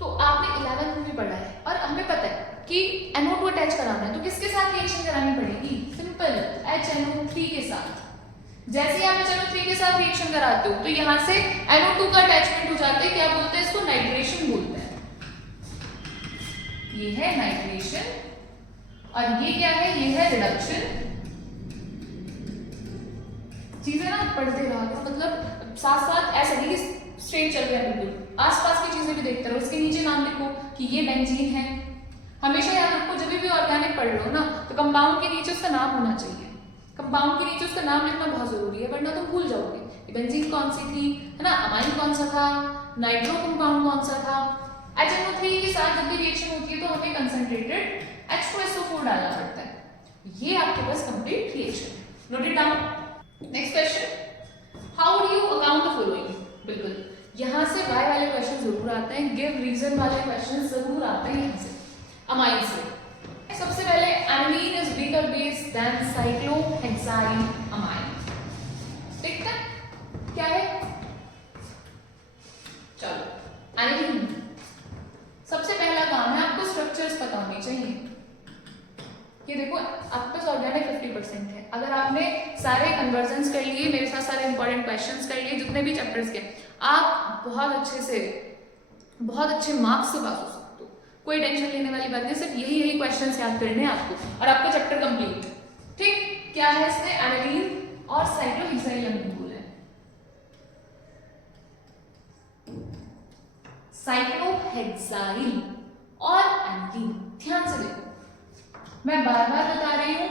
तो आपने 11th में भी पढ़ा है और हमें पता है कि NO2 अटैच कराना है तो किसके साथ रिएक्शन करानी पड़ेगी, सिंपल HNO3 के साथ। जैसे ही आप HNO3 के साथ रिएक्शन कराते हो तो यहाँ से NO2 का अटैचमेंट हो जाता है, क्या बोलते हैं इसको, नाइट्रेशन बोलते हैं। ये है नाइट्रेशन और ये क्या है, ये है रिडक्शन। चीजें ना पढ़ते रहा, मतलब साथ साथ ऐसा नहीं कि स्ट्रेट चल रहा है, बिल्कुल आसपास की चीजें भी देखते रहो। उसके नीचे नाम लिखो कि ये बेंजीन है, हमेशा याद रखो जब भी ऑर्गेनिक पढ़ लो ना तो कंपाउंड के नीचे उसका नाम होना चाहिए, कंपाउंड के नीचे उसका नाम लिखना बहुत जरूरी है, वरना तुम भूल जाओगे बेंजीन कौन सी थी, है ना, अमाइन कौन सा था, नाइट्रो कंपाउंड कौन सा था। HNO3 के साथ जब भी रिएक्शन होती है तो हमें कंसंट्रेटेड H2SO4 डालना पड़ता है, ये आपके पास कंप्लीट रिएक्शन है। Note it down. Next question, how do you account the following. बिल्कुल यहाँ से वाई वाले क्वेश्चन जरूर आते हैं, गिव रीजन वाले क्वेश्चन जरूर आते हैं यहाँ से, अमाइन से। सबसे पहले aniline is weaker base than cyclohexane amine, ठीक है, क्या है, चलो एनिलीन सबसे पहला काम है आपको स्ट्रक्चर्स पता होने चाहिए। ये देखो आपके पास ऑर्गेनिक 50% है, अगर आपने सारे कन्वर्जन्स कर लिए, मेरे साथ सारे इंपॉर्टेंट क्वेश्चंस कर लिए, जितने भी चैप्टर्स के, आप बहुत अच्छे मार्क्स से पास हो सकते हो। कोई टेंशन लेने वाली बात नहीं, सिर्फ यही क्वेश्चंस याद करने हैं आपको और आपका चैप्टर कंप्लीट। ठीक, क्या है इसमें? एनालीन और साइक्लोहेक्साइल अमीन बोला है। साइक्लोहेक्साइल और एनालीन, ध्यान से देखो, मैं बार बार बता रही हूं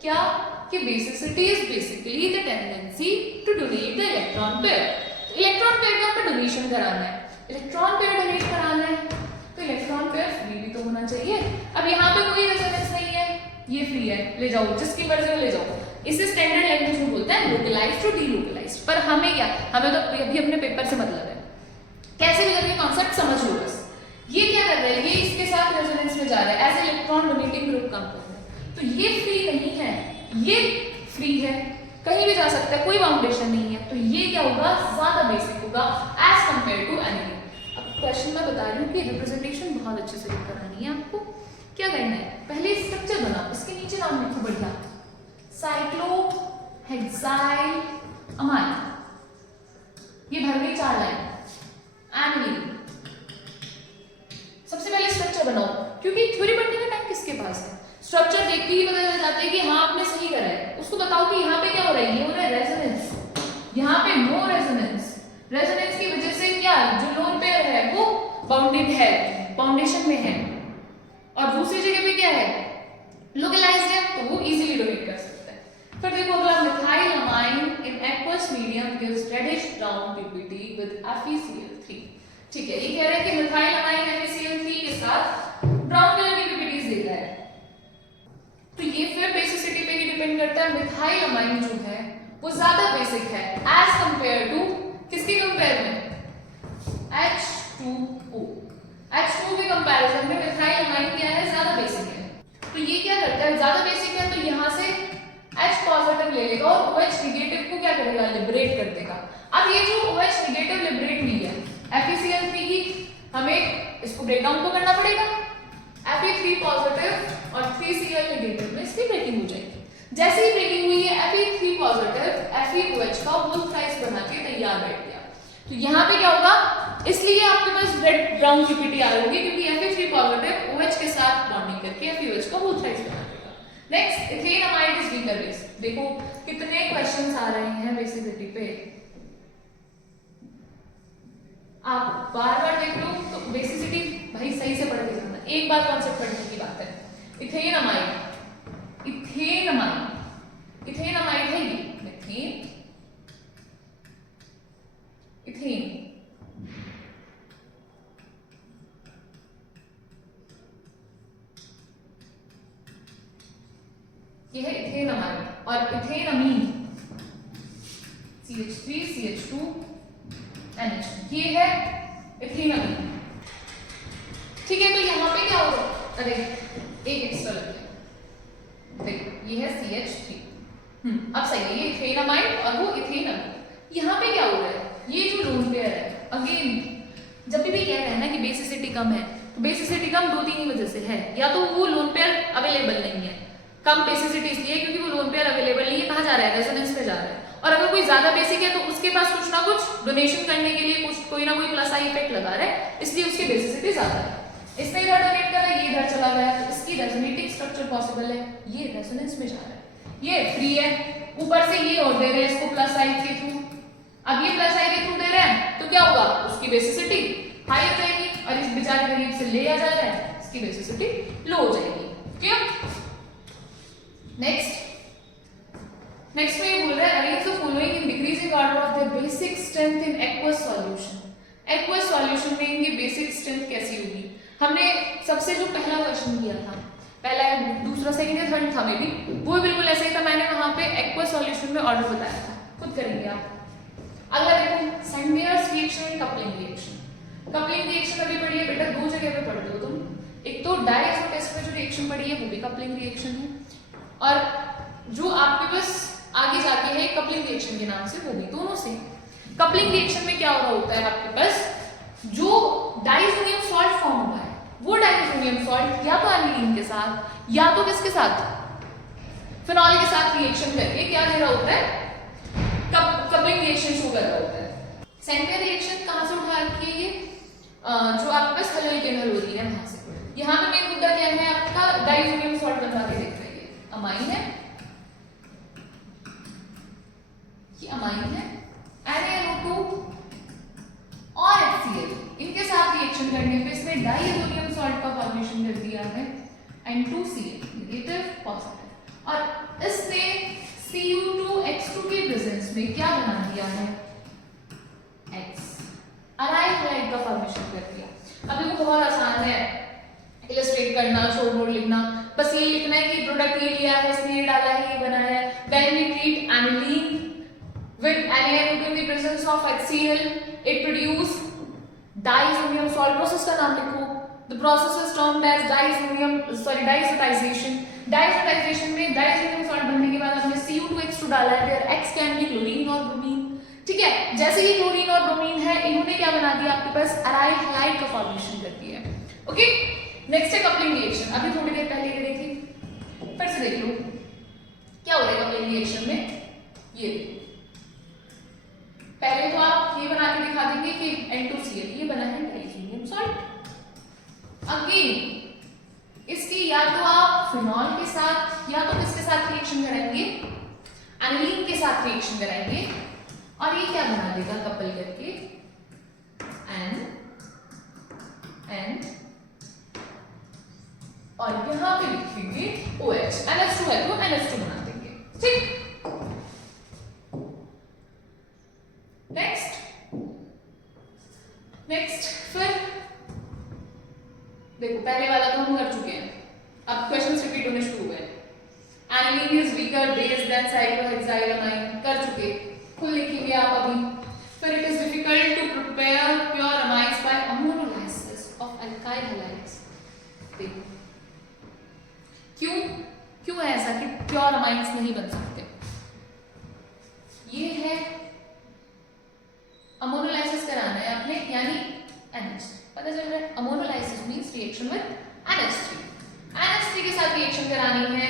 क्या कि basicity is basically the tendency to donate the electron pair. Electron pair का आपको डोनेशन कराना है, इलेक्ट्रॉन पेयर डोनेट कराना है तो इलेक्ट्रॉन पेयर फ्री भी तो होना चाहिए। अब यहाँ पे कोई रेजोनेंस नहीं है, ये फ्री है, ले जाओ जिसकी मर्जी ले जाओ। इसे स्टैंडर्ड लैंग्वेज में बोलते हैं लोकलाइज्ड टू डीलोकलाइज्ड। पर हमें क्या, हमें तो अभी अपने पेपर से मतलब है, कैसे भी करके कॉन्सेप्ट समझ लो बस। ये क्या कर रहा है, ये इसके साथ रेजोनेंस में जा रहा है, एज इलेक्ट्रॉन डोनेटिंग ग्रुप काम कर रहा है। तो ये फ्री नहीं है, ये फ्री है, कहीं भी जा सकता है, कोई बाउंडेशन नहीं है। तो ये क्या होगा, ज्यादा बेसिक होगा एज कंपेयर टू एनालिन। अब क्वेश्चन मैं बता रही हूँ कि रिप्रेजेंटेशन बहुत अच्छे से करानी है आपको। क्या करना है, पहले स्ट्रक्चर बनाओ, इसके नीचे नाम लिखो बढ़िया, साइक्लोहेक्साइल अमाइन, ये भर गई 4 लाइन। एनालिन, सबसे पहले स्ट्रक्चर बनाओ, क्योंकि थ्योरी पढ़ने का टाइम किसके पास है, स्ट्रक्चर देखते ही पता चल जाता है कि हाँ आपने सही करा है। उसको बताओ कि यहाँ पे क्या हो रहा है, ये हो रहा है रेजोनेंस, यहाँ पे नो रेजोनेंस। रेजोनेंस की वजह से क्या, जो लोन पेयर है वो बाउंडेड है, बाउंडेशन में है, और दूसरी जगह पे क्या है, लोकलाइज्ड है, तो वो इजीली डोनेट कर सकता है। फिर देखो अगला, methyl amine in aqueous medium gives reddish brown PPT with FeCl3। ठीक है, ये कह रहा है कि मिथाइल अमाइन FeCl3 के साथ ब्राउन कलर की पीपीटीज देता है। तो ये फिर बेसिसिटी पे ही डिपेंड करता है। मिथाइल अमाइन जो है वो ज्यादा बेसिक है एज कंपेयर टू, किसके कंपेयर में, H2O। H2O के कंपैरिजन में मिथाइल अमाइन क्या है, ज्यादा बेसिक है। तो ये क्या करता है, ज्यादा बेसिक है तो यहाँ से H पॉजिटिव ले लेगा और OH नेगेटिव को क्या करेगा, लिबरेट कर देगा। अब ये जो OH नेगेटिव लिबरेट हुई है FeCl3 की, हमें इसको ब्रेक डाउन तो करना पड़ेगा। Fe3 पॉजिटिव और 3Cl नेगेटिव में इसकी ब्रेकिंग हो जाएगी। जैसे ही ब्रेकिंग हुई है Fe3 पॉजिटिव FeOH का होल थ्राइस बना के तैयार बैठ गया। तो यहाँ पे क्या होगा, इसलिए आपके पास रेड ब्राउन पीपीटी आ रही होगी, क्योंकि Fe3 पॉजिटिव OH के साथ बॉन्डिंग करके FeOH का होल थ्राइस बना देगा। Next, ethane amide is weaker base. देखो कितने क्वेश्चंस आ रहे हैं बेसिसिटी पे, आप बार-बार देख लो तो बेसिसिटी भाई सही से पढ़ के जाना, एक बार कॉन्सेप्ट पढ़ने की बात है। Ethane amide, ethane amide, ethane amide है ये, मिथेन, इथेन, ये है इथेन अमाइड। और इथेन अमीन CH3 CH2 NH, ये है इथेन अमीन। ठीक है, तो यहाँ पे क्या हो रहा है, अरे एक एक्स्ट्रा लग गया, देखो ये है CH3, अब सही है, ये इथेन अमाइड और वो इथेन अमीन। यहाँ पे क्या हो रहा है, ये जो लोन पेयर है, अगेन जब भी कह रहे हैं ना कि बेसिसिटी कम है, तो बेसिसिटी कम 2-3 ही वजह से है। या तो वो लोन पेयर अवेलेबल नहीं है, कम बेसिसिटी इसलिए क्योंकि वो लोन पेयर अवेलेबल नहीं है, कहाँ जा रहा है, रेजोनेंस पे जा रहा है। और अगर कोई ज्यादा बेसिक है तो उसके पास कुछ ना कुछ डोनेशन करने के लिए कुछ कोई ना कोई प्लस आई इफेक्ट लगा रहा है, इसलिए उसकी बेसिसिटी ज्यादा है। इसने इधर डोनेट करा, ये इधर चला गया, तो इसकी रेजोनेटिंग स्ट्रक्चर पॉसिबल है, ये रेजोनेंस में जा रहा है, ये फ्री है, ऊपर से ये और दे रहे हैं इसको प्लस आई के थ्रू। अब ये प्लस आई के थ्रू दे रहे हैं तो क्या होगा, उसकी बेसिसिटी हाई हो जाएगी, और इस बेचारे गरीब से ले आ जा रहा है, इसकी बेसिसिटी लो हो जाएगी। क्यों? नेक्स्ट में ये बोल रहा है arrange the following in decreasing order of the basic strength in aqueous solution. Aqueous solution में इनकी बेसिक स्ट्रेंथ कैसी होगी, हमने सबसे जो पहला क्वेश्चन किया था, पहला दूसरा सेकंड या थर्ड था मे बी, वो बिल्कुल ऐसे ही था, मैंने वहां पे एक्वस सॉल्यूशन में ऑर्डर बताया था, खुद करेंगे आप। अगला देखो, Sandmeyer's reaction and coupling reaction. Coupling reaction अभी पढ़ी है बेटा, 2 जगह पे पढ़ते हो तुम, एक तो डायइसोटेस्ट में जो रिएक्शन पढ़ी है वो भी कपलिंग रिएक्शन है, और जो आपके पास आगे जाके है कपलिंग रिएक्शन के नाम से, वो भी, दोनों से। कपलिंग रिएक्शन में क्या हो रहा होता है, आपके पास जो डाइसोनियम सॉल्ट फॉर्म हुआ है, वो डाइसोनियम सॉल्ट या तो एल्यूमिनियम के साथ या तो किसके साथ, फिनॉल के साथ रिएक्शन करके क्या दे रहा होता है, कपलिंग रिएक्शन शो कर रहा होता है। सैंडमेयर रिएक्शन कहां से उठा रखी है, ये जो आपके पास हेलोइकेन हेलोजीन है वहां से। यहाँ पे मेन मुद्दा क्या है आपका, डाइसोनियम सॉल्ट बनवा के देख रही है, अमाइन है, ये अमाइन है, NaNO2 और HCl, इनके साथ रिएक्शन करने पे इसमें डाइसोनियम सॉल्ट का फॉर्मेशन कर दिया है, N2Cl नेगेटिव पॉजिटिव, और इसने Cu2H2 के प्रेजेंस में क्या बना दिया है, X, अराइल हैलाइड का फॉर्मेशन कर दिया। अब देखो बहुत आसान है इलस्ट्रेट करना, शॉर्ट नोट लिखना, बस ये लिखना है कि प्रोडक्ट ये लिया है, इसने ये डाला है, ये बनाया है। When we treat aniline with NaNO2 in the presence of HCl, it produce diazonium salt. Process का नाम लिखो, the process is termed as diazotization. Diazotization में diazonium salt बनने के बाद हमने Cu2H2 डाला है, where X can be chlorine और bromine, ठीक है। जैसे ही क्लोरीन और ब्रोमीन है, इन्होंने क्या बना दिया आपके पास, अराइल हैलाइड का फॉर्मेशन कर दिया है, ओके। नेक्स्ट है कपलिंग रिएक्शन, अभी थोड़ी देर पहले ये देखी, फिर से देख लो क्या हो रहा है कपलिंग रिएक्शन में। ये देखो, पहले तो आप ये बना के दिखा देंगे कि N2Cl ये बना है डाइसोनियम सॉल्ट। अगेन इसकी या तो आप फिनॉल के साथ या तो किसके साथ रिएक्शन कराएंगे, एनिलीन के साथ रिएक्शन कराएंगे, और ये क्या बना देगा कपल करके, N और यहां पे लिखेंगे OH, NH2 है तो NH2 बना देंगे, ठीक। नेक्स्ट फिर देखो, पहले वाला तो हम कर चुके हैं, अब क्वेश्चंस रिपीट होने शुरू हुए। Aniline is weaker base than cyclohexylamine, कर चुके, खुद लिखेंगे आप अभी। फिर it is difficult to prepare pure amines by ammonolysis of alkyl halides. देखो क्यों है ऐसा कि प्योर अमाइन्स नहीं बन सकते, ये है अमोनोलाइसिस कराना है आपने, यानी NH, पता चल रहा है, ammonolysis means reaction with NH3 के साथ रिएक्शन करानी है,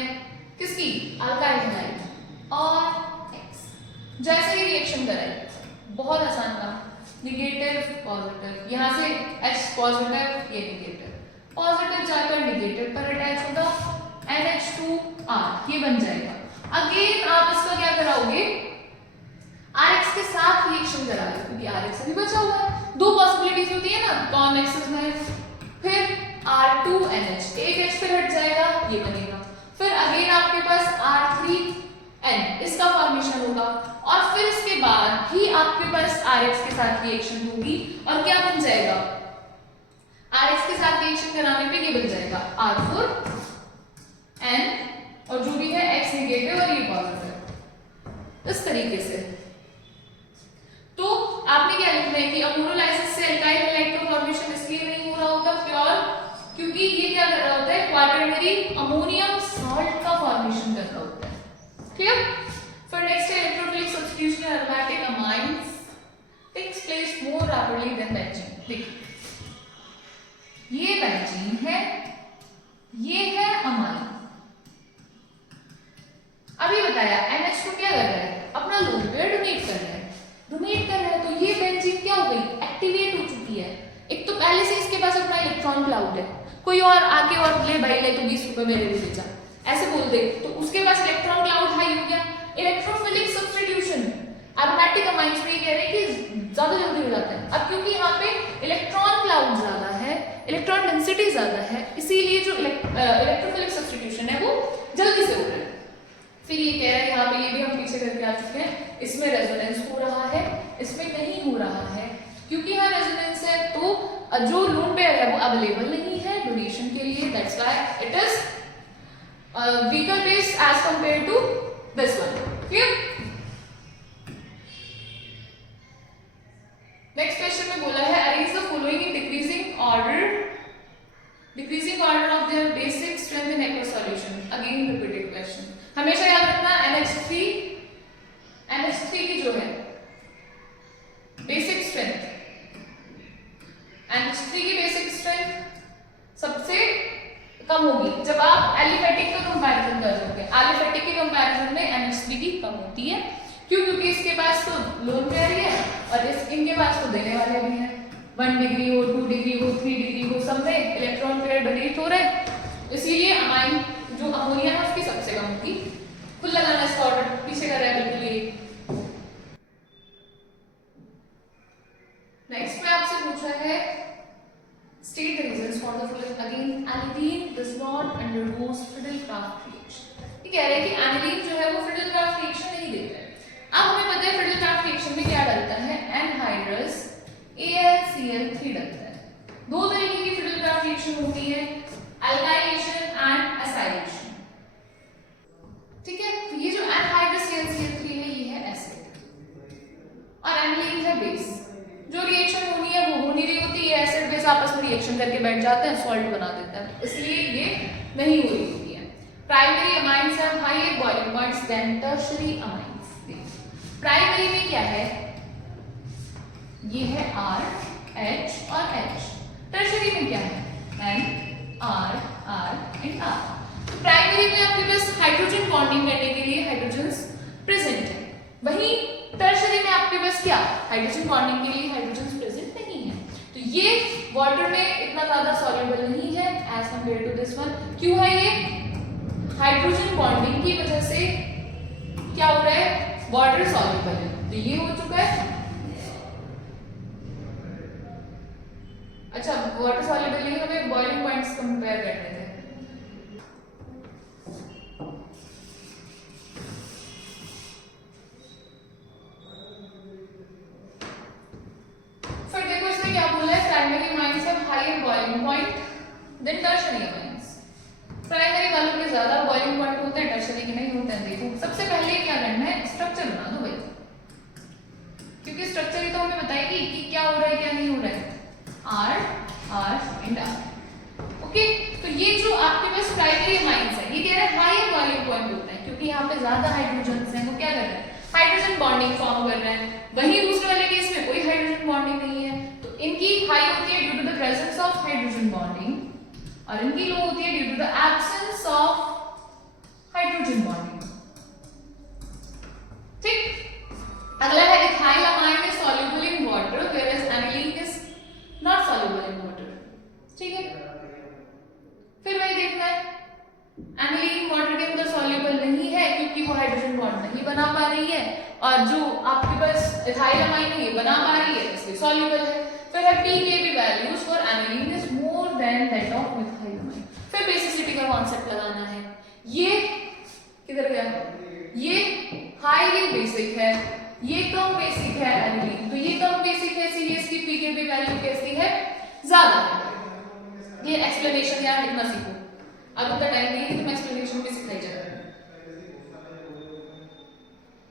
किसकी, अल्काइल हैलाइड और X। जैसे ही रिएक्शन कराए, बहुत आसान काम, नेगेटिव पॉजिटिव, यहां से H पॉजिटिव, ये नेगेटिव, पॉजिटिव जाकर नेगेटिव पर अटैच होगा, NH2R ये बन जाएगा। अगेन आप इसका क्या कराओगे, RX के साथ रिएक्शन करा लो, क्योंकि RX अभी बचा हुआ है, दो पॉसिबिलिटीज होती है ना कॉन्वेक्सिस में। फिर R2NH, एक H फिर हट जाएगा, ये बनेगा। फिर अगेन आपके पास R3N, इसका फॉर्मेशन होगा, और फिर इसके बाद ही आपके पास RX के साथ रिएक्शन होगी, और क्या बन जाएगा, RX के साथ रिएक्शन कराने पे ये बन जाएगा R4N, और जो भी है X नेगेटिव और ये पॉजिटिव, इस तरीके से। तो आपने क्या लिखना है कि अमोनोलाइसिस से अल्काइल हैलाइड का फॉर्मेशन इसलिए नहीं हो रहा होता प्योर, क्योंकि ये क्या कर रहा होता है, क्वाटरनरी अमोनियम सॉल्ट का फॉर्मेशन कर रहा होता है, क्लियर। फिर नेक्स्ट है electrophilic substitution of aromatic amines takes place more rapidly than benzene. देखिए ये बेंजीन है, ये है अमाइन। अभी बताया NH2 क्या कर रहा है, अपना लोन पेयर डोनेट कर रहा है, तो ये बेंजीन क्या हो गई, एक्टिवेट हो चुकी है। एक तो पहले से इसके पास अपना इलेक्ट्रॉन क्लाउड है, कोई और आके और ले भाई ले तो 20 रुपए मेरे भी ले जा, ऐसे बोल दे, तो उसके पास इलेक्ट्रॉन क्लाउड हाई हो गया। इलेक्ट्रोफिलिक सब्स्टिट्यूशन एरोमेटिक अमाइन्स में कह रहे हैं कि ज्यादा जल्दी हो जाता है। अब क्योंकि यहाँ पे इलेक्ट्रॉन क्लाउड ज्यादा है, इलेक्ट्रॉन डेंसिटी ज्यादा है, इसीलिए जो इलेक्ट्रोफिलिक सब्स्टिट्यूशन है वो जल्दी से हो रहा है। फिर ये कह रहा है, यहाँ पे ये भी हम पीछे करके आ चुके हैं, इसमें रेजोनेंस हो रहा है, इसमें नहीं हो रहा है, क्योंकि यहाँ रेजोनेंस है तो जो लोन पेयर है वो अवेलेबल नहीं है डोनेशन के लिए, that's why it is weaker base as compare to this one, clear. Next question में बोला है arrange the following in decreasing order of their basic strength in aqueous solution. Again repeated question, हमेशा याद रखना NH3 की जो है basic strength, NH3 की बेसिक स्ट्रेंथ सबसे कम होगी जब आप एलिफेटिक का कंपैरिजन करोगे। एलिफेटिक के कंपैरिजन में NH3 की कम होती है, क्यों, क्योंकि इसके पास तो लोन पेयर ही है और इनके पास तो देने वाले भी हैं, 1 डिग्री हो, 2 डिग्री हो, 3 डिग्री हो, सब में इलेक्ट्रॉन पेयर डोनेट हो रहा है, इसलिए अमाइन जो अमोनिया है उसकी सबसे कम होगी। फुल लगाना इसका ऑर्डर, पीछे का रहा है बिल्कुल ये। नेक्स्ट में आपसे पूछा है state the reasons for the following. Again, aniline does not undergoes Friedel-Crafts reaction. ये कह रहे हैं कि aniline जो है वो Friedel-Crafts reaction नहीं देता है। अब हमें पता है Friedel-Crafts reaction में क्या डलता है, एनहाइड्रस AlCl3 डलता है। दो तरीके की Friedel-Crafts reaction होती है, alkylation एंड acylation। ठीक है, तो ये जो एनहाइड्रस AlCl3 है ये है एसिड और aniline है बेस। जो रिएक्शन होनी है वो हो नहीं रही होती है, एसिड बेस आपस में रिएक्शन करके बैठ जाते हैं, सॉल्ट बना देता है, इसलिए ये नहीं हो रही होती है। Primary amines have high boiling points than tertiary amines. Primary में क्या है, ये है R H और H। टर्शियरी में क्या है, N R R and R। Primary में आपके पास हाइड्रोजन बॉन्डिंग करने के लिए हाइड्रोजन्स प्रेजेंट है, वहीं टर्शियरी में आपके पास क्या, हाइड्रोजन बॉन्डिंग के लिए हाइड्रोजन प्रेजेंट नहीं है, तो ये वाटर में इतना ज्यादा सॉल्युबल नहीं है as compare to this one. क्यों है ये, हाइड्रोजन बॉन्डिंग की वजह से क्या हो रहा है, वाटर सॉल्युबल है, तो ये हो चुका है। अच्छा, वाटर सॉल्युबल नहीं, हमें बॉइलिंग पॉइंट्स कंपेयर करने थे। Then tertiary amines. प्राइमरी वालों के ज्यादा बॉइलिंग पॉइंट होते हैं, टर्शियरी के नहीं होते हैं। देखो सबसे पहले क्या करना है, स्ट्रक्चर बना दो भाई, क्योंकि स्ट्रक्चर ही तो हमें बताएगी कि क्या हो रहा है क्या नहीं हो रहा है। R R and R। Okay, तो ये जो आपके पास प्राइमरी अमाइंस है ये कह रहा है हाई बॉइलिंग पॉइंट होता है, क्योंकि यहाँ पे ज्यादा हाइड्रोजन हैं, वो क्या कर रहे हैं, हाइड्रोजन बॉन्डिंग फॉर्म कर रहे हैं। वहीं दूसरे वाले केस में कोई हाइड्रोजन बॉन्डिंग नहीं है, तो इनकी हाई होती है due to the presence of hydrogen bonding और इनकी लो होती है due to the absence of hydrogen bonding. ठीक, अगला है ethyl amine is soluble in water whereas aniline is not soluble in water. ठीक है, फिर वही देखना है, एनिलीन वाटर के अंदर सॉल्युबल नहीं है क्योंकि वो हाइड्रोजन बॉन्ड नहीं बना पा रही है, और जो आपके पास इथाइल अमाइन है ये बना पा रही है इसलिए सॉल्युबल है। फिर है pKb values for aniline is more than that of methyl amine. फिर बेसिसिटी का कांसेप्ट लगाना है, ये किधर गया, ये हाईली बेसिक है, ये कम बेसिक है एनिलीन, तो ये कम बेसिक है इसीलिए इसकी pKb वैल्यू कैसी है, ज्यादा है। ये एक्सप्लेनेशन यार लिखना सीखो, अब उतना टाइम नहीं है कि तुम एक्सप्लेनेशन भी सिखाई जाए।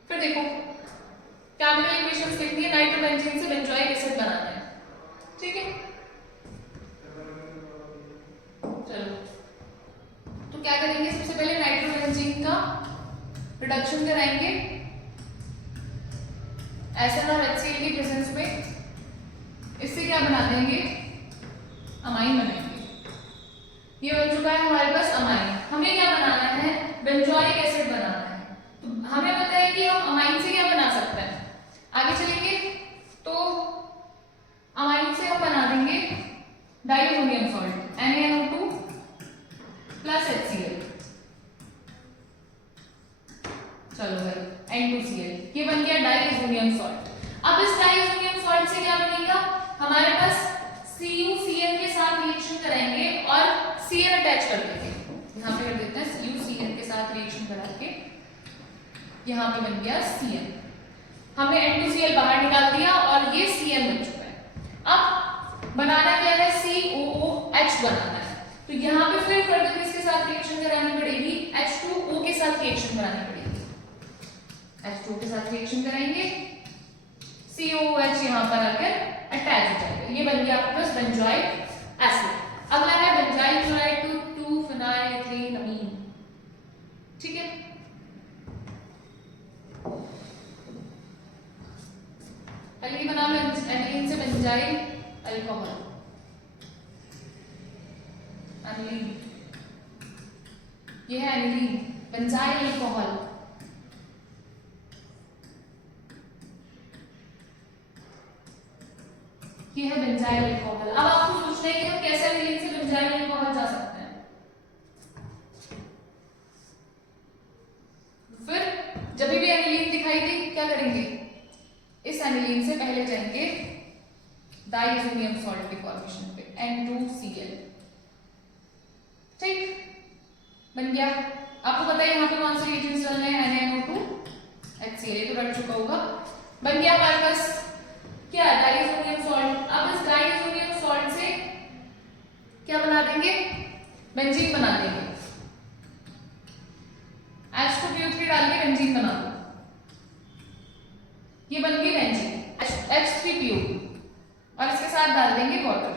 फिर देखो केमिकल इक्वेशंस लिखनी है, नाइट्रोबेंजीन से बेंजोइक एसिड बनाना है। ठीक है, चलो तो क्या करेंगे, सबसे पहले नाइट्रोबेंजीन का रिडक्शन कराएंगे एसिड और HCl की प्रेजेंस में, इससे क्या बना देंगे, अमाइन बनाएंगे। ये बन चुका है हमारे पास अमाइन। हमें क्या बनाना है, बेंजोइक एसिड बनाना है, तो हमें पता है कि हम अमाइन से क्या बना सकते हैं, आगे चलेंगे तो अमाइन से हम बना देंगे diammonium salt NaNO2 plus HCl। चलो भाई N2Cl, ये बन गया डाइअमोनियम सॉल्ट। अब इस डाइअमोनियम सॉल्ट से क्या बनेगा, हमारे पास CuCl के साथ रिएक्शन कराएंगे और Cl अटैच कर देंगे, यहाँ पे कर देते हैं CuCl के साथ रिएक्शन करा के, यहाँ पे बन गया Cl। हमने N2Cl बाहर निकाल दिया और ये Cl बन चुका है। अब बनाना क्या है, COOH बनाना है, तो यहाँ पे फिर फर्दर किसके साथ रिएक्शन करानी पड़ेगी, H2O के साथ रिएक्शन करानी पड़ेगी। H2O के साथ रिएक्शन करेंगे, COOH यहाँ पर आकर अटैच हो जाएगा, ये बन गया आपके पास बेंजोइक एसिड। अगला है बेंजाइल क्लोराइड टू 2-phenylethylamine। ठीक है, पहले बना लो एनिलीन से बेंजाइल अल्कोहल, एनिलीन, ये है एनिलीन बेंजाइल अल्कोहल। ये है बेंजाइल अल्कोहल। अब आपको सोचना है कि हम कैसे एनिलीन से बेंजाइल अल्कोहल जा सकते हैं। फिर जब भी एनिलीन दिखाई दे क्या करेंगे, इस एनिलीन से पहले जाएंगे डाइएथोनियम सॉल्ट की फॉर्मेशन पे, N2Cl। ठीक, बन गया। आपको पता है यहाँ पे कौन से रिएजेंट्स डालने हैं, NaNO2 HCl, ये तो रट चुका होगा। बन गया हमारे पास क्या, डाइएथोनियम सॉल्ट। अब इस डाइएथोनियम सॉल्ट से क्या बना देंगे, बेंजीन बना देंगे। H2PO3 डाल के बेंजीन बना दो, ये बन गई बेंजीन H3PO, और इसके साथ डाल देंगे वाटर।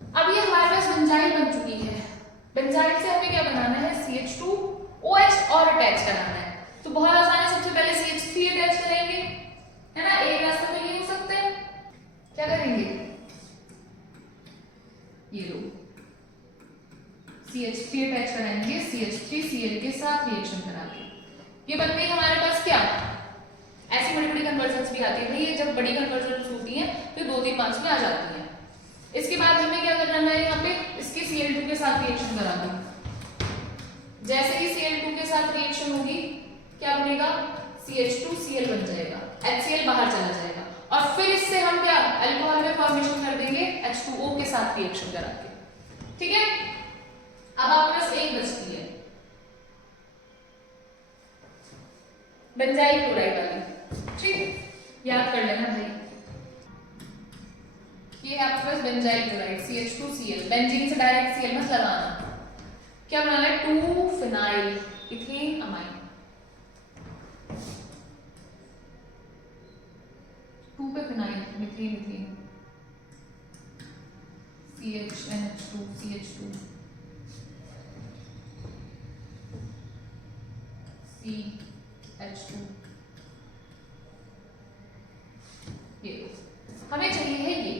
अब ये हमारे पास बेंजाइल बन चुकी है। बेंजाइल से हमें क्या बनाना है, CH2OH और अटैच कराना है। तो बहुत आसान है, सबसे पहले CH3 अटैच करेंगे, है ना, एक रास्ते में ये हो सकते हैं। क्या करेंगे, ये लो CH3 अटैच कराएंगे CH3Cl के साथ रिएक्शन करा के। ये बन गई हमारे पास क्या, ऐसी बड़ी बड़ी कन्वर्जन्स भी आती है भाई, ये जब बड़ी कन्वर्जन्स होती हैं तो 2 3 5 में आ जाती हैं। इसके बाद हमें क्या करना है, यहाँ पे इसके Cl2 के साथ रिएक्शन करा दो। जैसे ही Cl2 के साथ रिएक्शन होगी क्या बनेगा, CH2Cl बन जाएगा, HCl बाहर चला जाएगा, और फिर इससे हम क्या अल्कोहल में फॉर्मेशन कर देंगे H2O के साथ रिएक्शन करा के। ठीक है, अब आपके पास एक बचती है बेंजाइल क्लोराइड वाली। ठीक, याद कर लेना भाई, ये है आपके पास बेंजाइल क्लोराइड CH2Cl। बेंजीन से डायरेक्ट Cl मत लगाना। क्या बनाना है, 2-फिनाइल इथेन अमाइन। 2 पे phenyl, methane ethane, CHNH2 CH2 CH2, ये हमें चाहिए है ये।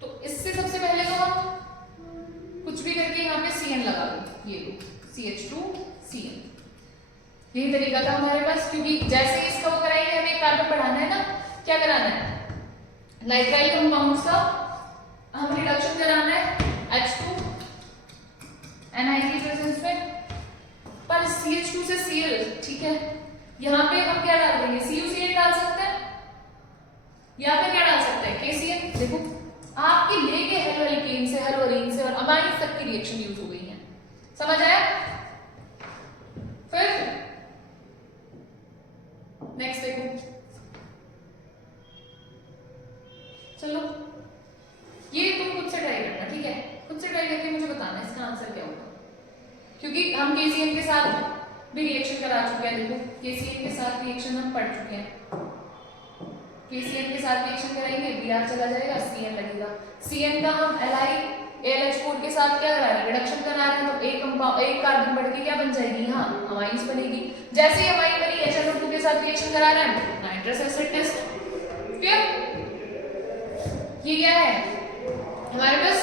तो इससे सबसे पहले तो हम कुछ भी करके यहाँ पे Cn लगा दो, ये लो CH2Cn। यही तरीका था हमारे पास, क्योंकि जैसे ही इसका वो कराएंगे हमें कार्बन बढ़ाना है ना, क्या कराना है, नाइट्राइल कंपाउंड्स का हम रिडक्शन कराना है H2 Ni की प्रेजेंस में, पर CH2 से Cl। ठीक है, यहाँ पे हम क्या डाल देंगे, CuCl डाल सकते हैं, या फिर क्या डाल सकते हैं, KCl। देखो आपके लेके हेलोएल्केन से, हेलोअरीन से और अमाइन तक की रिएक्शन यूज हो गई है, समझ आया। फिर नेक्स्ट देखो, चलो ये तुम खुद से ट्राई करना, ठीक है, खुद से ट्राई करके मुझे बताना इसका आंसर क्या होगा, क्योंकि हम KCl के साथ भी रिएक्शन करा चुके हैं। देखो KCl के साथ रिएक्शन हम पढ़ चुके हैं, KCl के साथ रिएक्शन कराएंगे, Br चला जाएगा, Cn लगेगा। Cn का हम AlH4 के साथ क्या करा रहे हैं, रिडक्शन करा रहे हैं, तो एक कंपाउंड, एक कार्बन बढ़ के क्या बन जाएगी, हाँ अमाइंस बनेगी। जैसे ही अमाइन बनी HNO2 के साथ रिएक्शन करा रहे हैं, नाइट्रस एसिड टेस्ट। क्लियर, ये क्या है हमारे पास,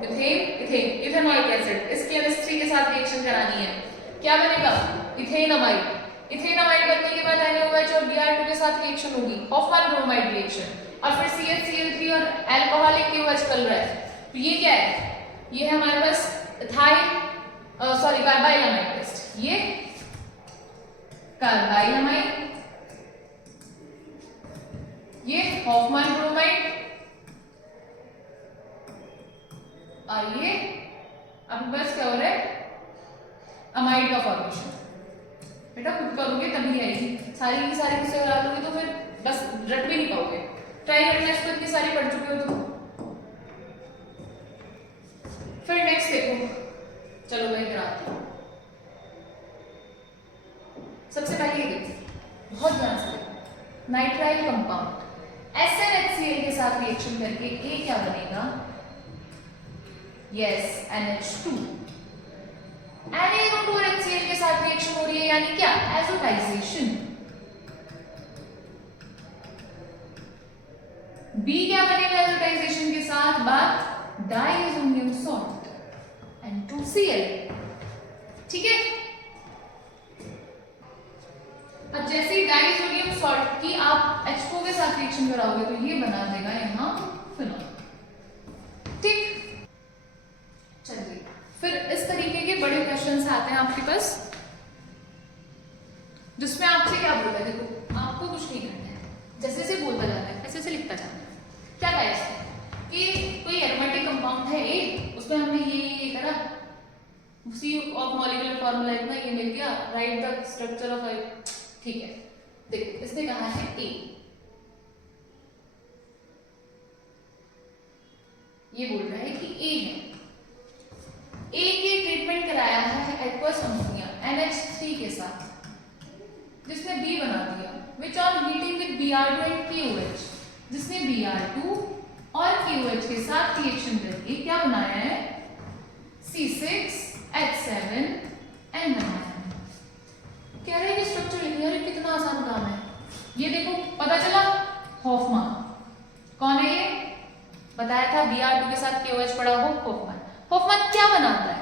मिथेन इथेन इथेनॉइक एसिड, इसकी NH3 के साथ रिएक्शन करानी है, क्या बनेगा, इथेन अमाइड। इथेन अमाइड बनने के बाद NaOH और Br2 के साथ रिएक्शन होगी, हॉफमैन ब्रोमाइड रिएक्शन, और फिर CHCl3 और अल्कोहलिक KOH कल रहा है। तो ये क्या है, ये है हमारे पास ethyl sorry carbyl amide test, ये कार्बाइल अमाइड, ये हॉफमैन ब्रोमाइड, और ये अब बस क्या हो रहा है, अमाइड का फॉर्मेशन। बेटा खुद करोगे तभी आएगी, सारी की सारी किससे करा लोगे तो फिर बस रट भी नहीं पाओगे। ट्राई करना, इसको इतनी सारी पढ़ चुके हो तो। फिर नेक्स्ट देखो, चलो मैं कराती हूँ। सबसे पहले ये देखो, बहुत ध्यान से देखो, नाइट्राइल कंपाउंड SnHCl के साथ रिएक्शन करके ये क्या बनेगा, यस NH2। NaO2 और HCl के साथ रिएक्शन हो रही है, यानी क्या, एजोटाइजेशन। B क्या बनेगा एजोटाइजेशन के साथ, बात डाइएज़ोनियम सॉल्ट N2Cl। ठीक है, अब जैसे ही डाइएज़ोनियम सॉल्ट की आप आप H2 के साथ रिएक्शन कराओगे तो ये बना देगा यहाँ फिनॉल। ठीक, चलिए फिर इस तरीके के बड़े क्वेश्चन आते हैं आपके पास, जिसमें आपसे क्या बोला है, देखो आपको कुछ नहीं करना है, जैसे जैसे बोलता जाता है ऐसे ऐसे लिखता जाता है। क्या कहा इसमें कि कोई एरोमेटिक कंपाउंड है ए, उसमें हमने ये करा, सी ऑफ मॉलिक्यूलर फॉर्मूला इतना ये मिल गया, राइट द स्ट्रक्चर ऑफ, ठीक है। देखो इसने कहा है ए, ये बोल रहा है कि ए है, ए की ट्रीटमेंट कराया है एक्वस अमोनिया NH3 के साथ, जिसने बी बना दिया, which on heating with Br2 and KOH, जिसने Br2 और KOH के साथ रिएक्शन करके क्या बनाया है, C6H7 N बनाया है। कह रहे हैं कि स्ट्रक्चर लिखना है, कितना आसान काम है ये। देखो पता चला हॉफमैन कौन है, ये बताया था Br2 के साथ KOH पड़ा हो, हॉफमैन। हॉफमैन क्या बनाता है,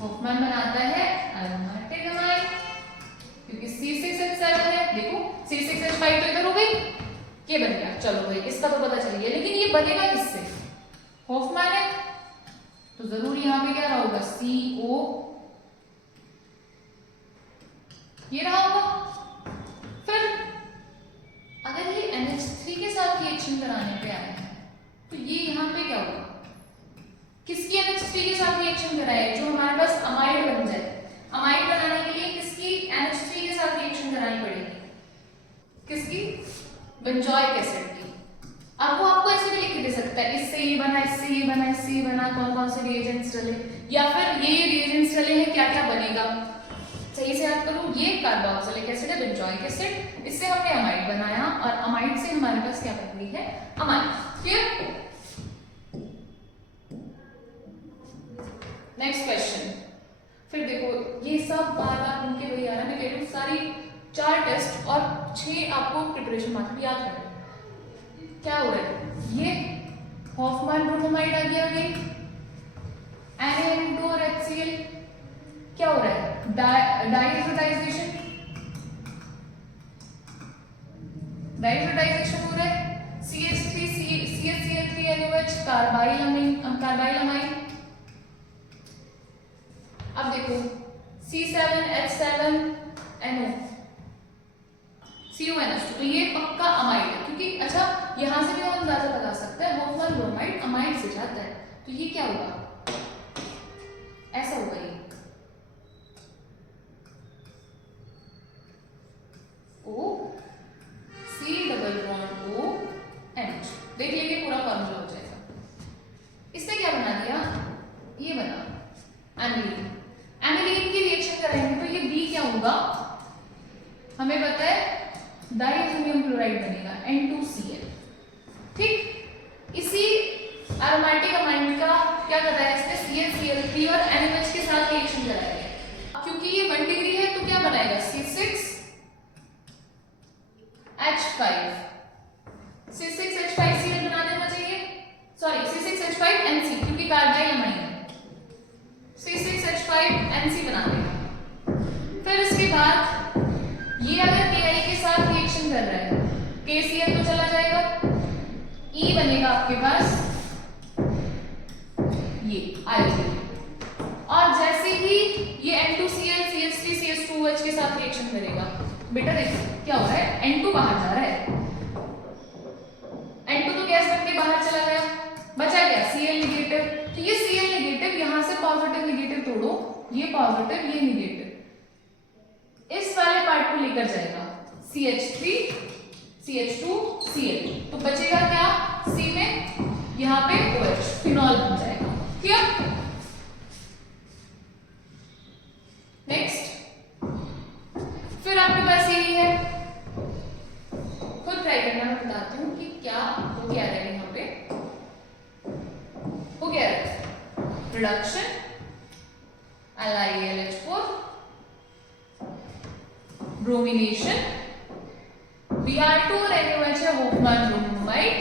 हॉफमैन बनाता है एरोमेटिक अमाइन, क्योंकि C6H7 है, देखो C6H5 तो इधर हो गई, ये बन गया, चलो भाई इसका तो पता चल गया, लेकिन ये बनेगा किससे, हॉफमैन है तो जरूर यहाँ पे क्या रहा होगा, CO, ये रहा होगा। फिर अगर ये NH3 के साथ रिएक्शन कराने पे आया है तो ये यहाँ पे क्या होगा, किसकी NH3 के साथ रिएक्शन कराए, जो हमारे पास अमाइड बन जाए। अमाइड बनाने के लिए किसकी NH3 के साथ रिएक्शन करानी पड़ेगी, किसकी, बेंजोइक एसिड की। अब वो आपको ऐसे भी लिख के दे सकता है, इससे ये बना, इससे ये बना, इससे ये बना, कौन कौन से रिएजेंट्स डले, या फिर ये रिएजेंट्स डले हैं, क्या क्या बनेगा, सही से याद करो। ये कार्बोक्सिलिक एसिड है, बेंजोइक एसिड, इससे हमने अमाइड बनाया और अमाइड से हमारे पास क्या बन गई है, अमाइड। क्लियर। नेक्स्ट क्वेश्चन, फिर देखो ये सब बार बार उनके वही आ रहा है, मैं कह रही हूँ सारी 4 टेस्ट और 6 आपको प्रिपरेशन मार्क्स याद करें। क्या हो रहा है, ये हॉफमैन ब्रोमोमाइड आ गया अगेन, Na2 और HCl, क्या हो रहा है, डाइहाइड्रोटाइजेशन, डाइहाइड्रोटाइजेशन हो रहा है, CH3 CHCl3NOH कार्बाइलमाइन। अब देखो C7H7NO CONH2, तो ये पक्का अमाइड है, क्योंकि अच्छा यहां से भी हम अंदाजा लगा सकते हैं हॉफमैन ब्रोमाइड अमाइड से जाता है, तो ये क्या होगा, ऐसा होगा, ये O C double bond O NH, देख लेंगे पूरा फॉर्मूला हो जाएगा। इसने क्या बना दिया, ये बना एनिलीन, एनिलीन की रिएक्शन करेंगे तो ये B क्या होगा, हमें पता है डाइसोनियम क्लोराइड बनेगा N2Cl। ठीक, इसी एरोमेटिक अमाइन का क्या कर रहा है, इसने ClCl3 और NH के साथ रिएक्शन कराया है, क्योंकि ये 1 डिग्री है तो क्या बनाएगा, C6H5Cl बना देना चाहिए, सॉरी C6H5NC, क्योंकि कार्बाइल अमाइन है, C6H5NC बना देगा। फिर इसके बाद ये अगर Ki के साथ रिएक्शन कर रहा है, KCl तो चला जाएगा, E बनेगा आपके पास ये आयोडीन, और जैसे ही ये N2Cl CH3 CH2OH के साथ रिएक्शन करेगा, बेटा देखो क्या हो रहा है, N2 बाहर जा रहा है, N2 तो गैस बन के बाहर चला गया, बचा गया Cl नेगेटिव, तो ये Cl नेगेटिव यहां से पॉजिटिव नेगेटिव तोड़ो, ये पॉजिटिव ये नेगेटिव, इस वाले पार्ट को लेकर जाएगा CH3 CH2 Cl, तो बचेगा क्या, C में यहाँ पे OH, फिनॉल बन जाएगा। क्लियर। नेक्स्ट, फिर आपके पास यही है, खुद ट्राई करना, मैं बताती हूँ कि क्या हो गया है यहाँ पे, हो गया है रिडक्शन LiAlH4, ब्रोमिनेशन, Br2 और NOH है हॉफमैन ब्रोमाइड,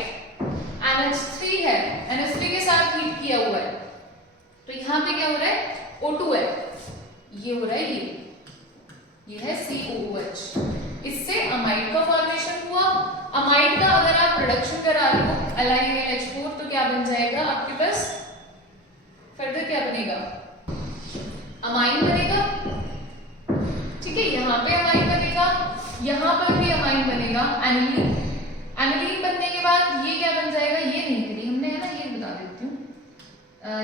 NH3 है, NH3 के साथ हीट किया हुआ है, तो यहाँ पे क्या हो रहा है, O2 है, ये हो रहा है ये है COOH, इससे अमाइड का फॉर्मेशन हुआ अमाइड का अगर आप प्रोडक्शन करा रहे हो LiNH4 तो क्या बन जाएगा आपके पास, फर्दर क्या बनेगा, अमाइन बनेगा। ठीक है, यहाँ पे अमाइन बनेगा, यहाँ पर भी अमाइन बनेगा, एनिलीन। एनिलीन बनने के बाद ये क्या बन जाएगा, ये नहीं करी हमने है ना, ये बता देती हूँ।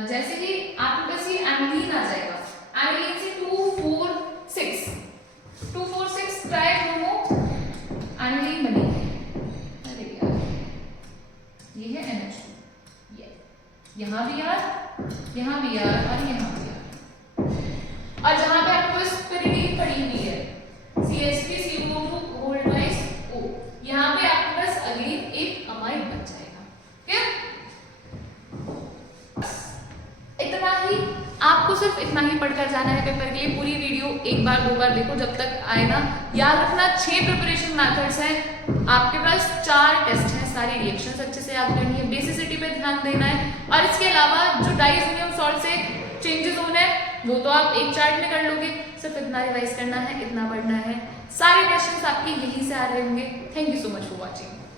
जैसे कि आपके पास ये एनिलीन आ जाएगा, एनिलीन से 2,4,6 ट्राइब्रोमो एनिलीन बनेगी। अरे यार ये है NH2, ये यहाँ भी यार, यहाँ भी यार और यहाँ भी यार, और जहाँ पे आपके पास pyridine पड़ी हुई है CH3CO2 O, यहाँ पे आपके पास अगेन एक अमाइड बन जाएगा। ठीक है, इतना ही, आपको सिर्फ इतना ही पढ़कर जाना है पेपर के लिए। पूरी वीडियो एक बार दो बार देखो जब तक आए ना। याद रखना 6 प्रिपरेशन मेथड्स हैं, आपके पास 4 टेस्ट हैं, सारी रिएक्शंस अच्छे से याद करनी है, बेसिसिटी पे ध्यान देना है, और इसके अलावा जो डाइसोनियम सॉल्ट से चेंजेस होने हैं वो तो आप एक चार्ट में कर लोगे, सिर्फ इतना रिवाइज करना है, इतना पढ़ना है, सारे क्वेश्चंस आपके यहीं से आ रहे होंगे। Thank you so much for watching.